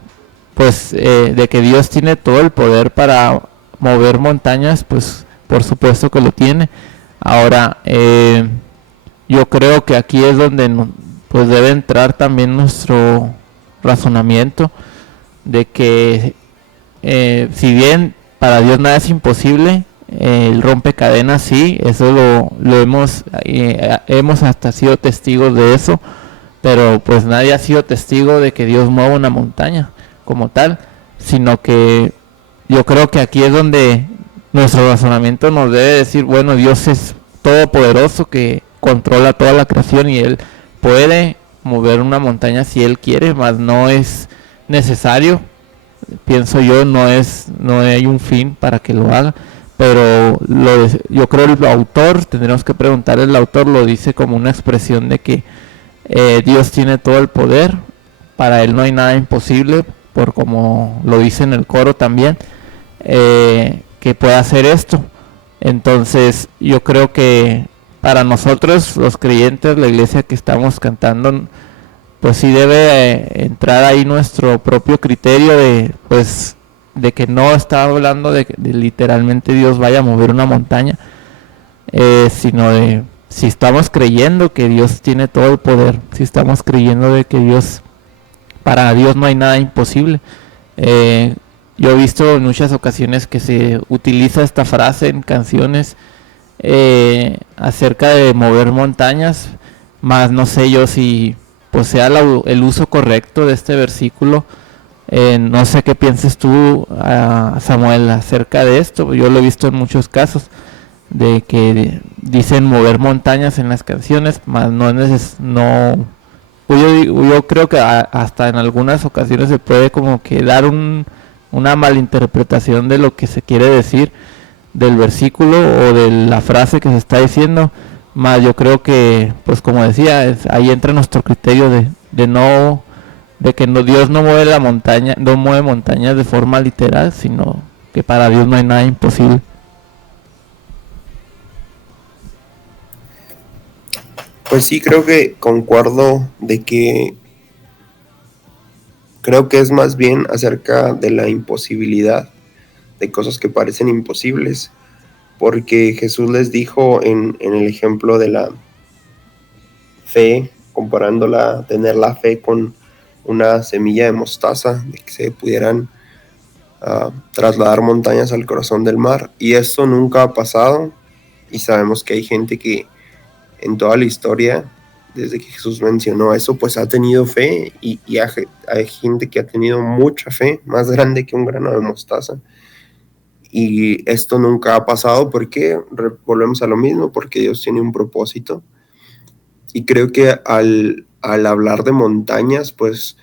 pues de que Dios tiene todo el poder para mover montañas, pues por supuesto que lo tiene. Ahora, yo creo que aquí es donde pues debe entrar también nuestro razonamiento de que si bien para Dios nada es imposible, el rompecadenas sí, eso lo hemos hasta sido testigos de eso, pero pues nadie ha sido testigo de que Dios mueva una montaña como tal, sino que yo creo que aquí es donde nuestro razonamiento nos debe decir, bueno, Dios es todopoderoso que controla toda la creación y Él puede mover una montaña si Él quiere, mas no es necesario, pienso yo, no hay un fin para que lo haga, pero yo creo el autor, tendremos que preguntarle, el autor lo dice como una expresión de que Dios tiene todo el poder, para Él no hay nada imposible, por como lo dice en el coro también, que pueda hacer esto. Entonces yo creo que para nosotros los creyentes, la iglesia que estamos cantando, pues sí debe entrar ahí nuestro propio criterio de que no está hablando de literalmente Dios vaya a mover una montaña, sino de si estamos creyendo que Dios tiene todo el poder, si estamos creyendo de que para Dios no hay nada imposible. Yo he visto en muchas ocasiones que se utiliza esta frase en canciones acerca de mover montañas, más no sé yo si pues sea el uso correcto de este versículo. No sé qué pienses tú, Samuel, acerca de esto. Yo lo he visto en muchos casos de que dicen mover montañas en las canciones, más no. Yo creo que hasta en algunas ocasiones se puede como que dar una malinterpretación de lo que se quiere decir del versículo o de la frase que se está diciendo, más yo creo que, pues como decía, ahí entra nuestro criterio de que Dios no mueve la montaña, no mueve montañas de forma literal, sino que para Dios no hay nada imposible. Pues sí, creo que concuerdo de que creo que es más bien acerca de la imposibilidad, de cosas que parecen imposibles, porque Jesús les dijo en el ejemplo de la fe, comparándola, tener la fe con una semilla de mostaza, de que se pudieran trasladar montañas al corazón del mar, y esto nunca ha pasado, y sabemos que hay gente que en toda la historia, desde que Jesús mencionó eso, pues ha tenido fe, y hay gente que ha tenido mucha fe, más grande que un grano de mostaza, y esto nunca ha pasado porque volvemos a lo mismo, porque Dios tiene un propósito. Y creo que al hablar de montañas, pues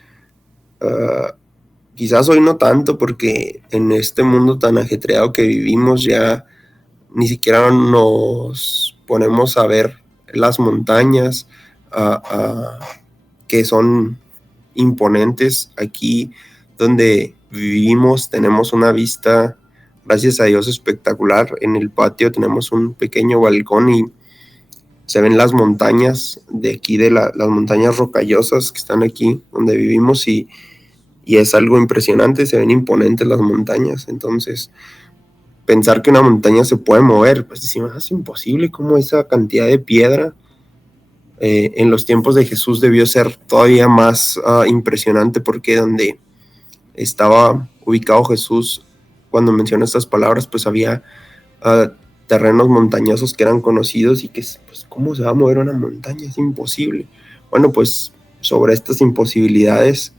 quizás hoy no tanto, porque en este mundo tan ajetreado que vivimos ya ni siquiera nos ponemos a ver las montañas que son imponentes. Aquí donde vivimos tenemos una vista, gracias a Dios, espectacular. En el patio tenemos un pequeño balcón y se ven las montañas de aquí, de las montañas rocallosas que están aquí donde vivimos, y es algo impresionante, se ven imponentes las montañas. Entonces, pensar que una montaña se puede mover, pues decimos, es imposible, como esa cantidad de piedra. En los tiempos de Jesús debió ser todavía más impresionante, porque donde estaba ubicado Jesús, cuando menciona estas palabras, pues había terrenos montañosos que eran conocidos, y que, pues, ¿cómo se va a mover una montaña? Es imposible. Bueno, pues sobre estas imposibilidades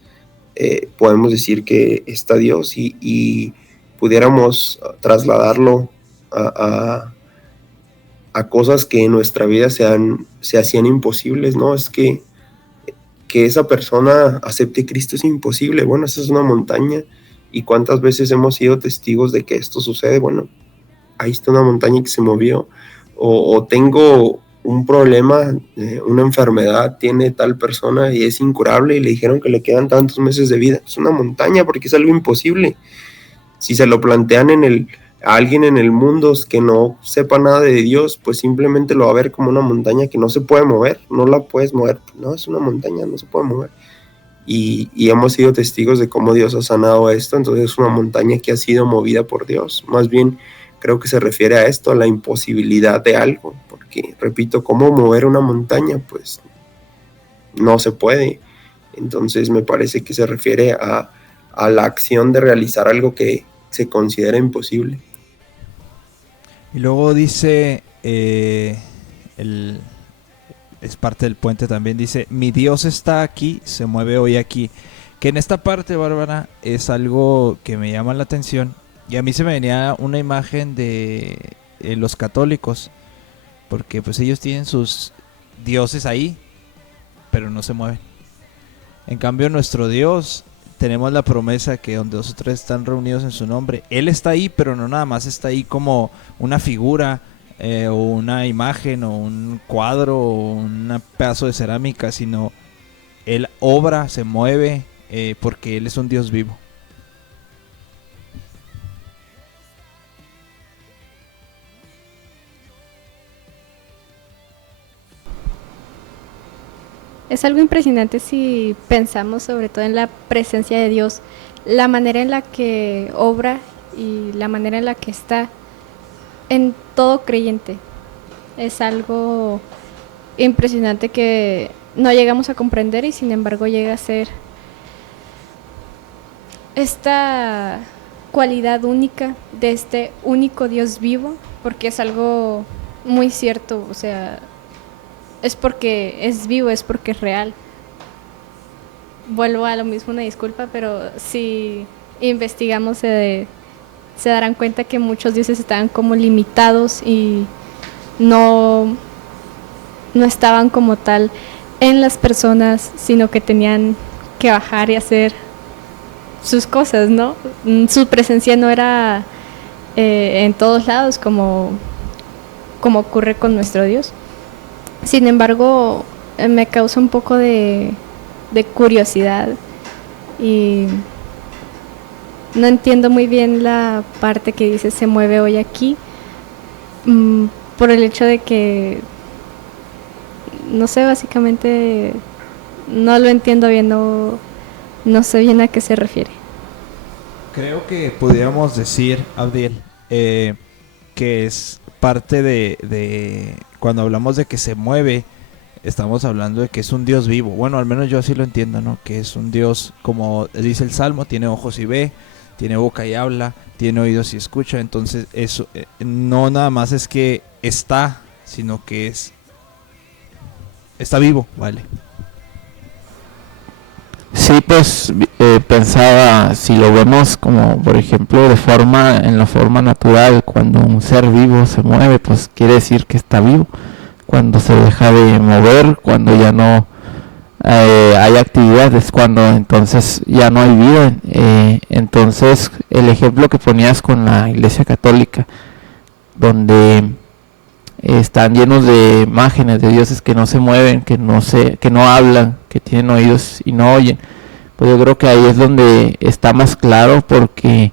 podemos decir que está Dios, y pudiéramos trasladarlo a cosas que en nuestra vida se hacían imposibles, ¿no? Es que esa persona acepte a Cristo es imposible. Bueno, esa es una montaña, y cuántas veces hemos sido testigos de que esto sucede. Bueno, ahí está una montaña que se movió, o tengo un problema, una enfermedad, tiene tal persona y es incurable, y le dijeron que le quedan tantos meses de vida. Es una montaña, porque es algo imposible. Si se lo plantean a alguien en el mundo que no sepa nada de Dios, pues simplemente lo va a ver como una montaña que no se puede mover, no la puedes mover. No, es una montaña, no se puede mover. Y hemos sido testigos de cómo Dios ha sanado esto. Entonces es una montaña que ha sido movida por Dios. Más bien creo que se refiere a esto, a la imposibilidad de algo, porque, repito, ¿cómo mover una montaña? Pues no se puede. Entonces me parece que se refiere a la acción de realizar algo que se considera imposible. Y luego dice es parte del puente también, dice, mi Dios está aquí, se mueve hoy aquí. Que en esta parte, Bárbara, es algo que me llama la atención. Y a mí se me venía una imagen de los católicos, porque pues ellos tienen sus dioses ahí, pero no se mueven. En cambio, nuestro Dios, tenemos la promesa que donde 2 o 3 están reunidos en su nombre, Él está ahí, pero no nada más está ahí como una figura, o una imagen, o un cuadro, o un pedazo de cerámica, sino Él obra, se mueve, porque Él es un Dios vivo. Es algo impresionante si pensamos sobre todo en la presencia de Dios, la manera en la que obra y la manera en la que está en todo creyente. Es algo impresionante que no llegamos a comprender y sin embargo llega a ser esta cualidad única de este único Dios vivo, porque es algo muy cierto, o sea, es porque es vivo, es porque es real. Vuelvo a lo mismo, una disculpa, pero si investigamos se darán cuenta que muchos dioses estaban como limitados y no estaban como tal en las personas, sino que tenían que bajar y hacer sus cosas, ¿no? Su presencia no era en todos lados como ocurre con nuestro Dios. Sin embargo, me causa un poco de curiosidad y no entiendo muy bien la parte que dice se mueve hoy aquí, por el hecho de que, no sé, básicamente no lo entiendo bien, no sé bien a qué se refiere. Creo que podríamos decir, Abdiel, que es parte de cuando hablamos de que se mueve, estamos hablando de que es un Dios vivo. Bueno, al menos yo así lo entiendo, ¿no? Que es un Dios, como dice el Salmo, tiene ojos y ve, tiene boca y habla, tiene oídos y escucha. Entonces eso no nada más es que está, sino que está vivo, vale. Sí, pues pensaba, si lo vemos como por ejemplo en la forma natural, cuando un ser vivo se mueve, pues quiere decir que está vivo. Cuando se deja de mover, cuando ya no hay actividades, cuando entonces ya no hay vida. Entonces el ejemplo que ponías con la Iglesia Católica, donde están llenos de imágenes de dioses que no se mueven, que no hablan, que tienen oídos y no oyen, pues yo creo que ahí es donde está más claro, porque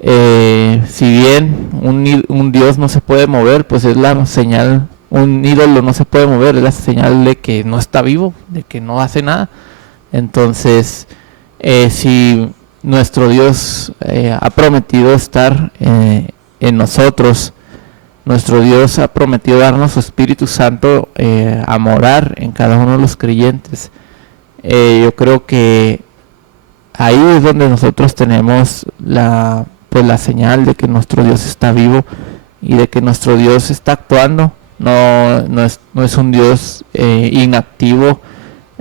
si bien un dios no se puede mover, pues es la señal, un ídolo no se puede mover, es la señal de que no está vivo, de que no hace nada. Entonces si nuestro Dios ha prometido estar en nosotros, nuestro Dios ha prometido darnos su Espíritu Santo a morar en cada uno de los creyentes. Yo creo que ahí es donde nosotros tenemos la señal de que nuestro Dios está vivo y de que nuestro Dios está actuando. No es un Dios inactivo,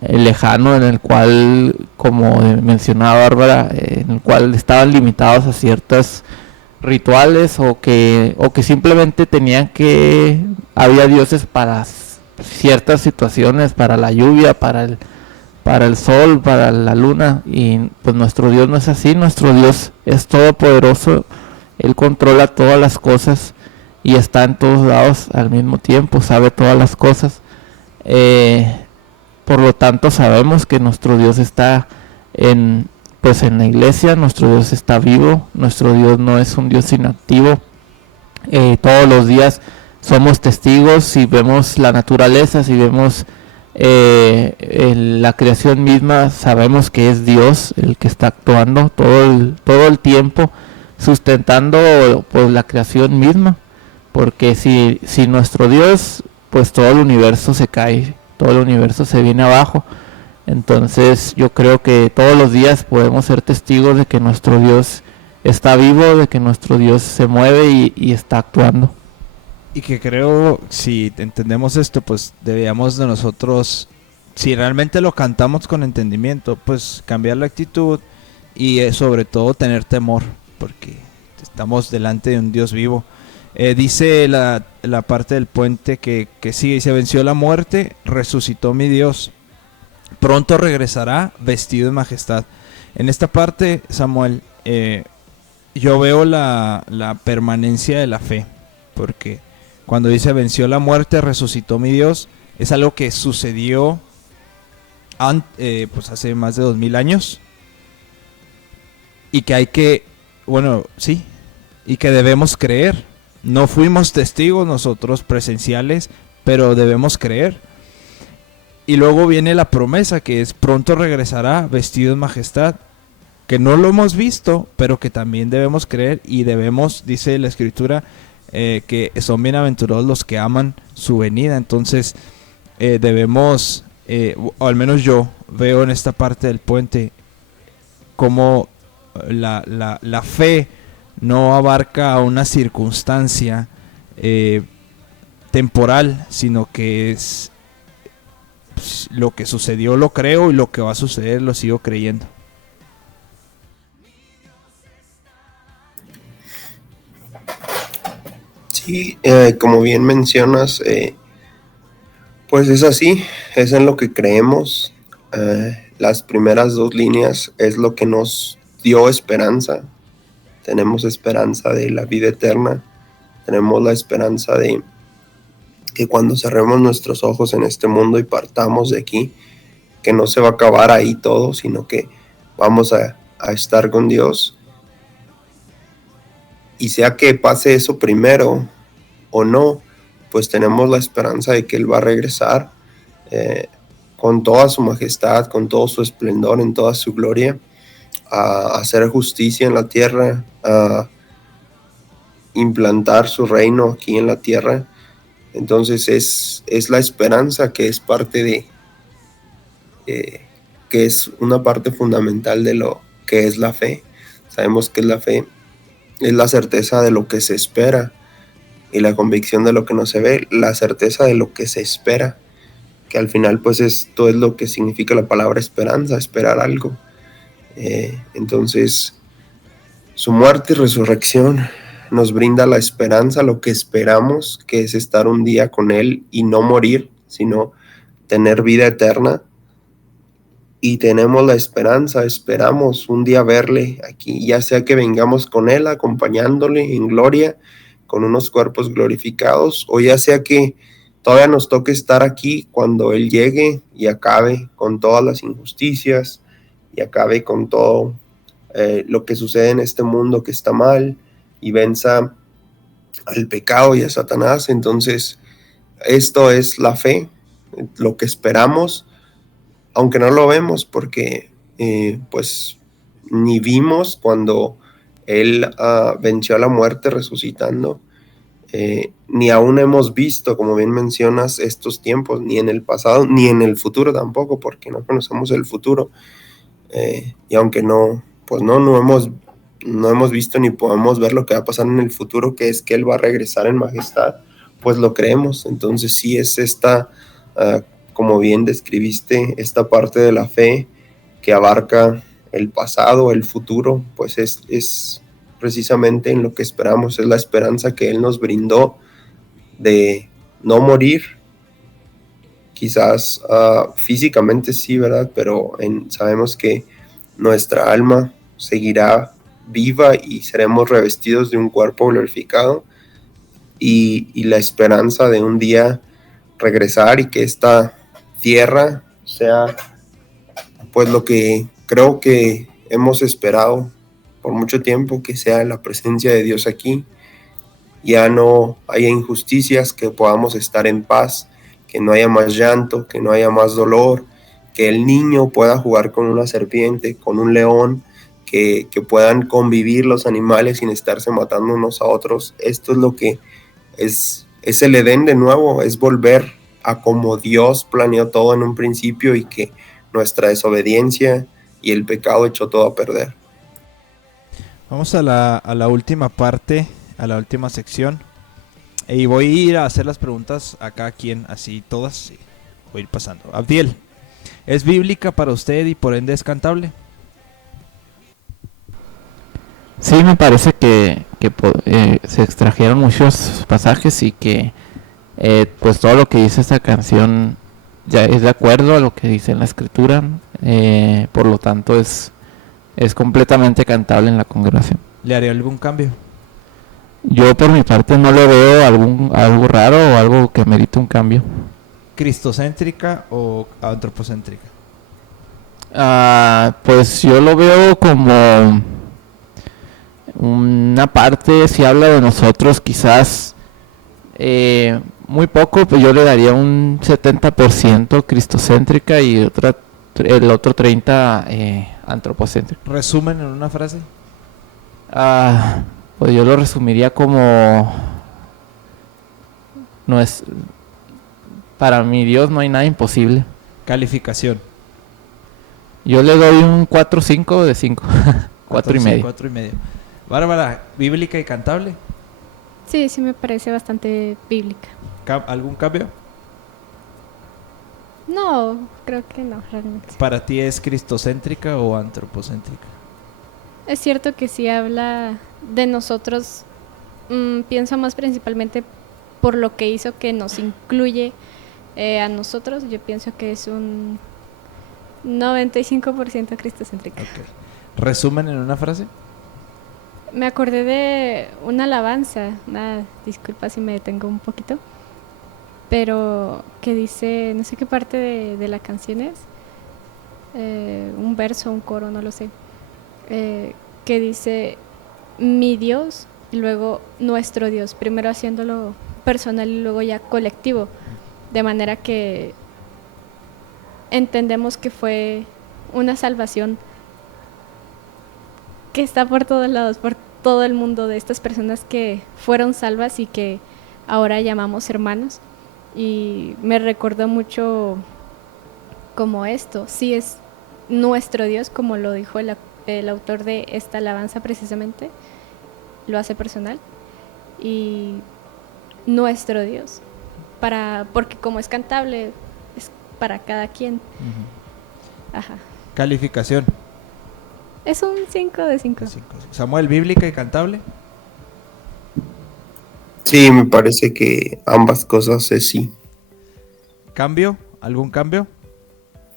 lejano, en el cual, como mencionaba Bárbara, en el cual estaban limitados a ciertas rituales, o que simplemente había dioses para ciertas situaciones, para la lluvia, para el sol, para la luna, y pues nuestro Dios no es así. Nuestro Dios es todopoderoso, Él controla todas las cosas y está en todos lados al mismo tiempo, sabe todas las cosas. Por lo tanto sabemos que nuestro Dios está en la iglesia, nuestro Dios está vivo, nuestro Dios no es un Dios inactivo. Todos los días somos testigos, si vemos la naturaleza, si vemos la creación misma, sabemos que es Dios el que está actuando todo el tiempo, sustentando pues la creación misma, porque si nuestro Dios, pues todo el universo se cae, todo el universo se viene abajo. Entonces yo creo que todos los días podemos ser testigos de que nuestro Dios está vivo, de que nuestro Dios se mueve y está actuando. Y que creo, si entendemos esto, pues deberíamos de nosotros, si realmente lo cantamos con entendimiento, pues cambiar la actitud y sobre todo tener temor, porque estamos delante de un Dios vivo. Dice la parte del puente que sigue, dice, venció la muerte, resucitó mi Dios, pronto regresará vestido de majestad. En esta parte, Samuel, yo veo la permanencia de la fe, porque cuando dice venció la muerte, resucitó mi Dios, es algo que sucedió pues hace más de 2000 años y que hay que, bueno, sí, y que debemos creer. No fuimos testigos nosotros presenciales, pero debemos creer. Y luego viene la promesa que es pronto regresará vestido en majestad, que no lo hemos visto, pero que también debemos creer y debemos, dice la escritura, que son bienaventurados los que aman su venida. Entonces debemos, o al menos yo veo en esta parte del puente, como la fe no abarca una circunstancia temporal, sino que es lo que sucedió lo creo y lo que va a suceder lo sigo creyendo. Sí, como bien mencionas, pues es así, es en lo que creemos. Las primeras dos líneas es lo que nos dio esperanza. Tenemos esperanza de la vida eterna, tenemos la esperanza de que cuando cerremos nuestros ojos en este mundo y partamos de aquí, que no se va a acabar ahí todo, sino que vamos a estar con Dios. Y sea que pase eso primero o no, pues tenemos la esperanza de que Él va a regresar con toda su majestad, con todo su esplendor, en toda su gloria, a hacer justicia en la tierra, a implantar su reino aquí en la tierra. Entonces es la esperanza que es parte de, que es una parte fundamental de lo que es la fe. Sabemos que la fe es la certeza de lo que se espera y la convicción de lo que no se ve, la certeza de lo que se espera, que al final pues esto es lo que significa la palabra esperanza, esperar algo. Entonces su muerte y resurrección nos brinda la esperanza, lo que esperamos, que es estar un día con Él y no morir, sino tener vida eterna. Y tenemos la esperanza, esperamos un día verle aquí, ya sea que vengamos con Él, acompañándole en gloria, con unos cuerpos glorificados, o ya sea que todavía nos toque estar aquí cuando Él llegue y acabe con todas las injusticias y acabe con todo lo que sucede en este mundo que está mal y venza al pecado y a Satanás. Entonces, esto es la fe, lo que esperamos, aunque no lo vemos, porque pues ni vimos cuando Él venció a la muerte resucitando, ni aún hemos visto, como bien mencionas, estos tiempos, ni en el pasado, ni en el futuro tampoco, porque no conocemos el futuro. Y aunque no hemos visto ni podemos ver lo que va a pasar en el futuro, que es que Él va a regresar en majestad, pues lo creemos. Entonces sí es esta, como bien describiste, esta parte de la fe que abarca el pasado, el futuro, pues es precisamente en lo que esperamos, es la esperanza que Él nos brindó de no morir, quizás físicamente sí, ¿verdad? Pero sabemos que nuestra alma seguirá viva y seremos revestidos de un cuerpo glorificado y la esperanza de un día regresar y que esta tierra sea pues lo que creo que hemos esperado por mucho tiempo, que sea la presencia de Dios aquí, ya no haya injusticias, que podamos estar en paz, que no haya más llanto, que no haya más dolor, que el niño pueda jugar con una serpiente, con un león, que puedan convivir los animales sin estarse matando unos a otros. Esto es lo que es el Edén de nuevo, es volver a como Dios planeó todo en un principio y que nuestra desobediencia y el pecado echó todo a perder. Vamos a la última parte, a la última sección. Y voy a ir a hacer las preguntas a cada quien, así todas, sí. Voy a ir pasando. Abdiel, ¿es bíblica para usted y por ende es cantable? Sí, me parece que se extrajeron muchos pasajes y que pues todo lo que dice esta canción ya es de acuerdo a lo que dice en la escritura, por lo tanto es completamente cantable en la congregación. ¿Le haré algún cambio? Yo por mi parte no le veo algo raro o algo que merite un cambio. ¿Cristocéntrica o antropocéntrica? Pues yo lo veo como una parte, si habla de nosotros, quizás muy poco, pues yo le daría un 70% cristocéntrica y el otro 30% antropocéntrica. ¿Resumen en una frase? Pues yo lo resumiría como no es para mi Dios no hay nada imposible. Calificación. Yo le doy un 4.5 de 5. 4.5. 4.5. Bárbara, ¿bíblica y cantable? Sí, sí me parece bastante bíblica. ¿Algún cambio? No, creo que no, realmente. ¿Para ti es cristocéntrica o antropocéntrica? Es cierto que sí habla de nosotros, pienso más principalmente por lo que hizo que nos incluye a nosotros. Yo pienso que es un 95% cristocéntrica. Okay. ¿Resumen en una frase? Me acordé de una alabanza, disculpa si me detengo un poquito, pero que dice, no sé qué parte de la canción es, un verso, un coro, no lo sé, que dice mi Dios y luego nuestro Dios, primero haciéndolo personal y luego ya colectivo, de manera que entendemos que fue una salvación que está por todos lados, por todo el mundo, de estas personas que fueron salvas y que ahora llamamos hermanos. Y me recordó mucho como esto, sí es nuestro Dios, como lo dijo el autor de esta alabanza precisamente, lo hace personal, y nuestro Dios, porque como es cantable, es para cada quien. Uh-huh. Ajá. Calificación. Es un 5 de 5. Samuel, ¿bíblica y cantable? Sí, me parece que ambas cosas es sí. ¿Cambio? ¿Algún cambio?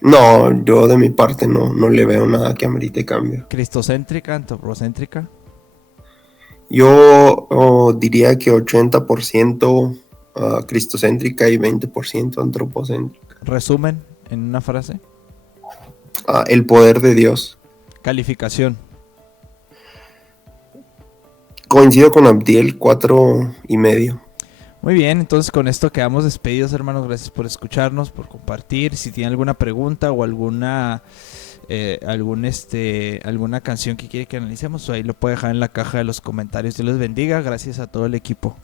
No, yo de mi parte no le veo nada que amerite cambio. ¿Cristocéntrica, antropocéntrica? Yo diría que 80% cristocéntrica y 20% antropocéntrica. ¿Resumen en una frase? El poder de Dios. Calificación. Coincido con Abdiel, 4.5. Muy bien, entonces con esto quedamos despedidos, hermanos. Gracias por escucharnos, por compartir. Si tienen alguna pregunta o alguna canción que quiere que analicemos, ahí lo puede dejar en la caja de los comentarios. Dios les bendiga. Gracias a todo el equipo.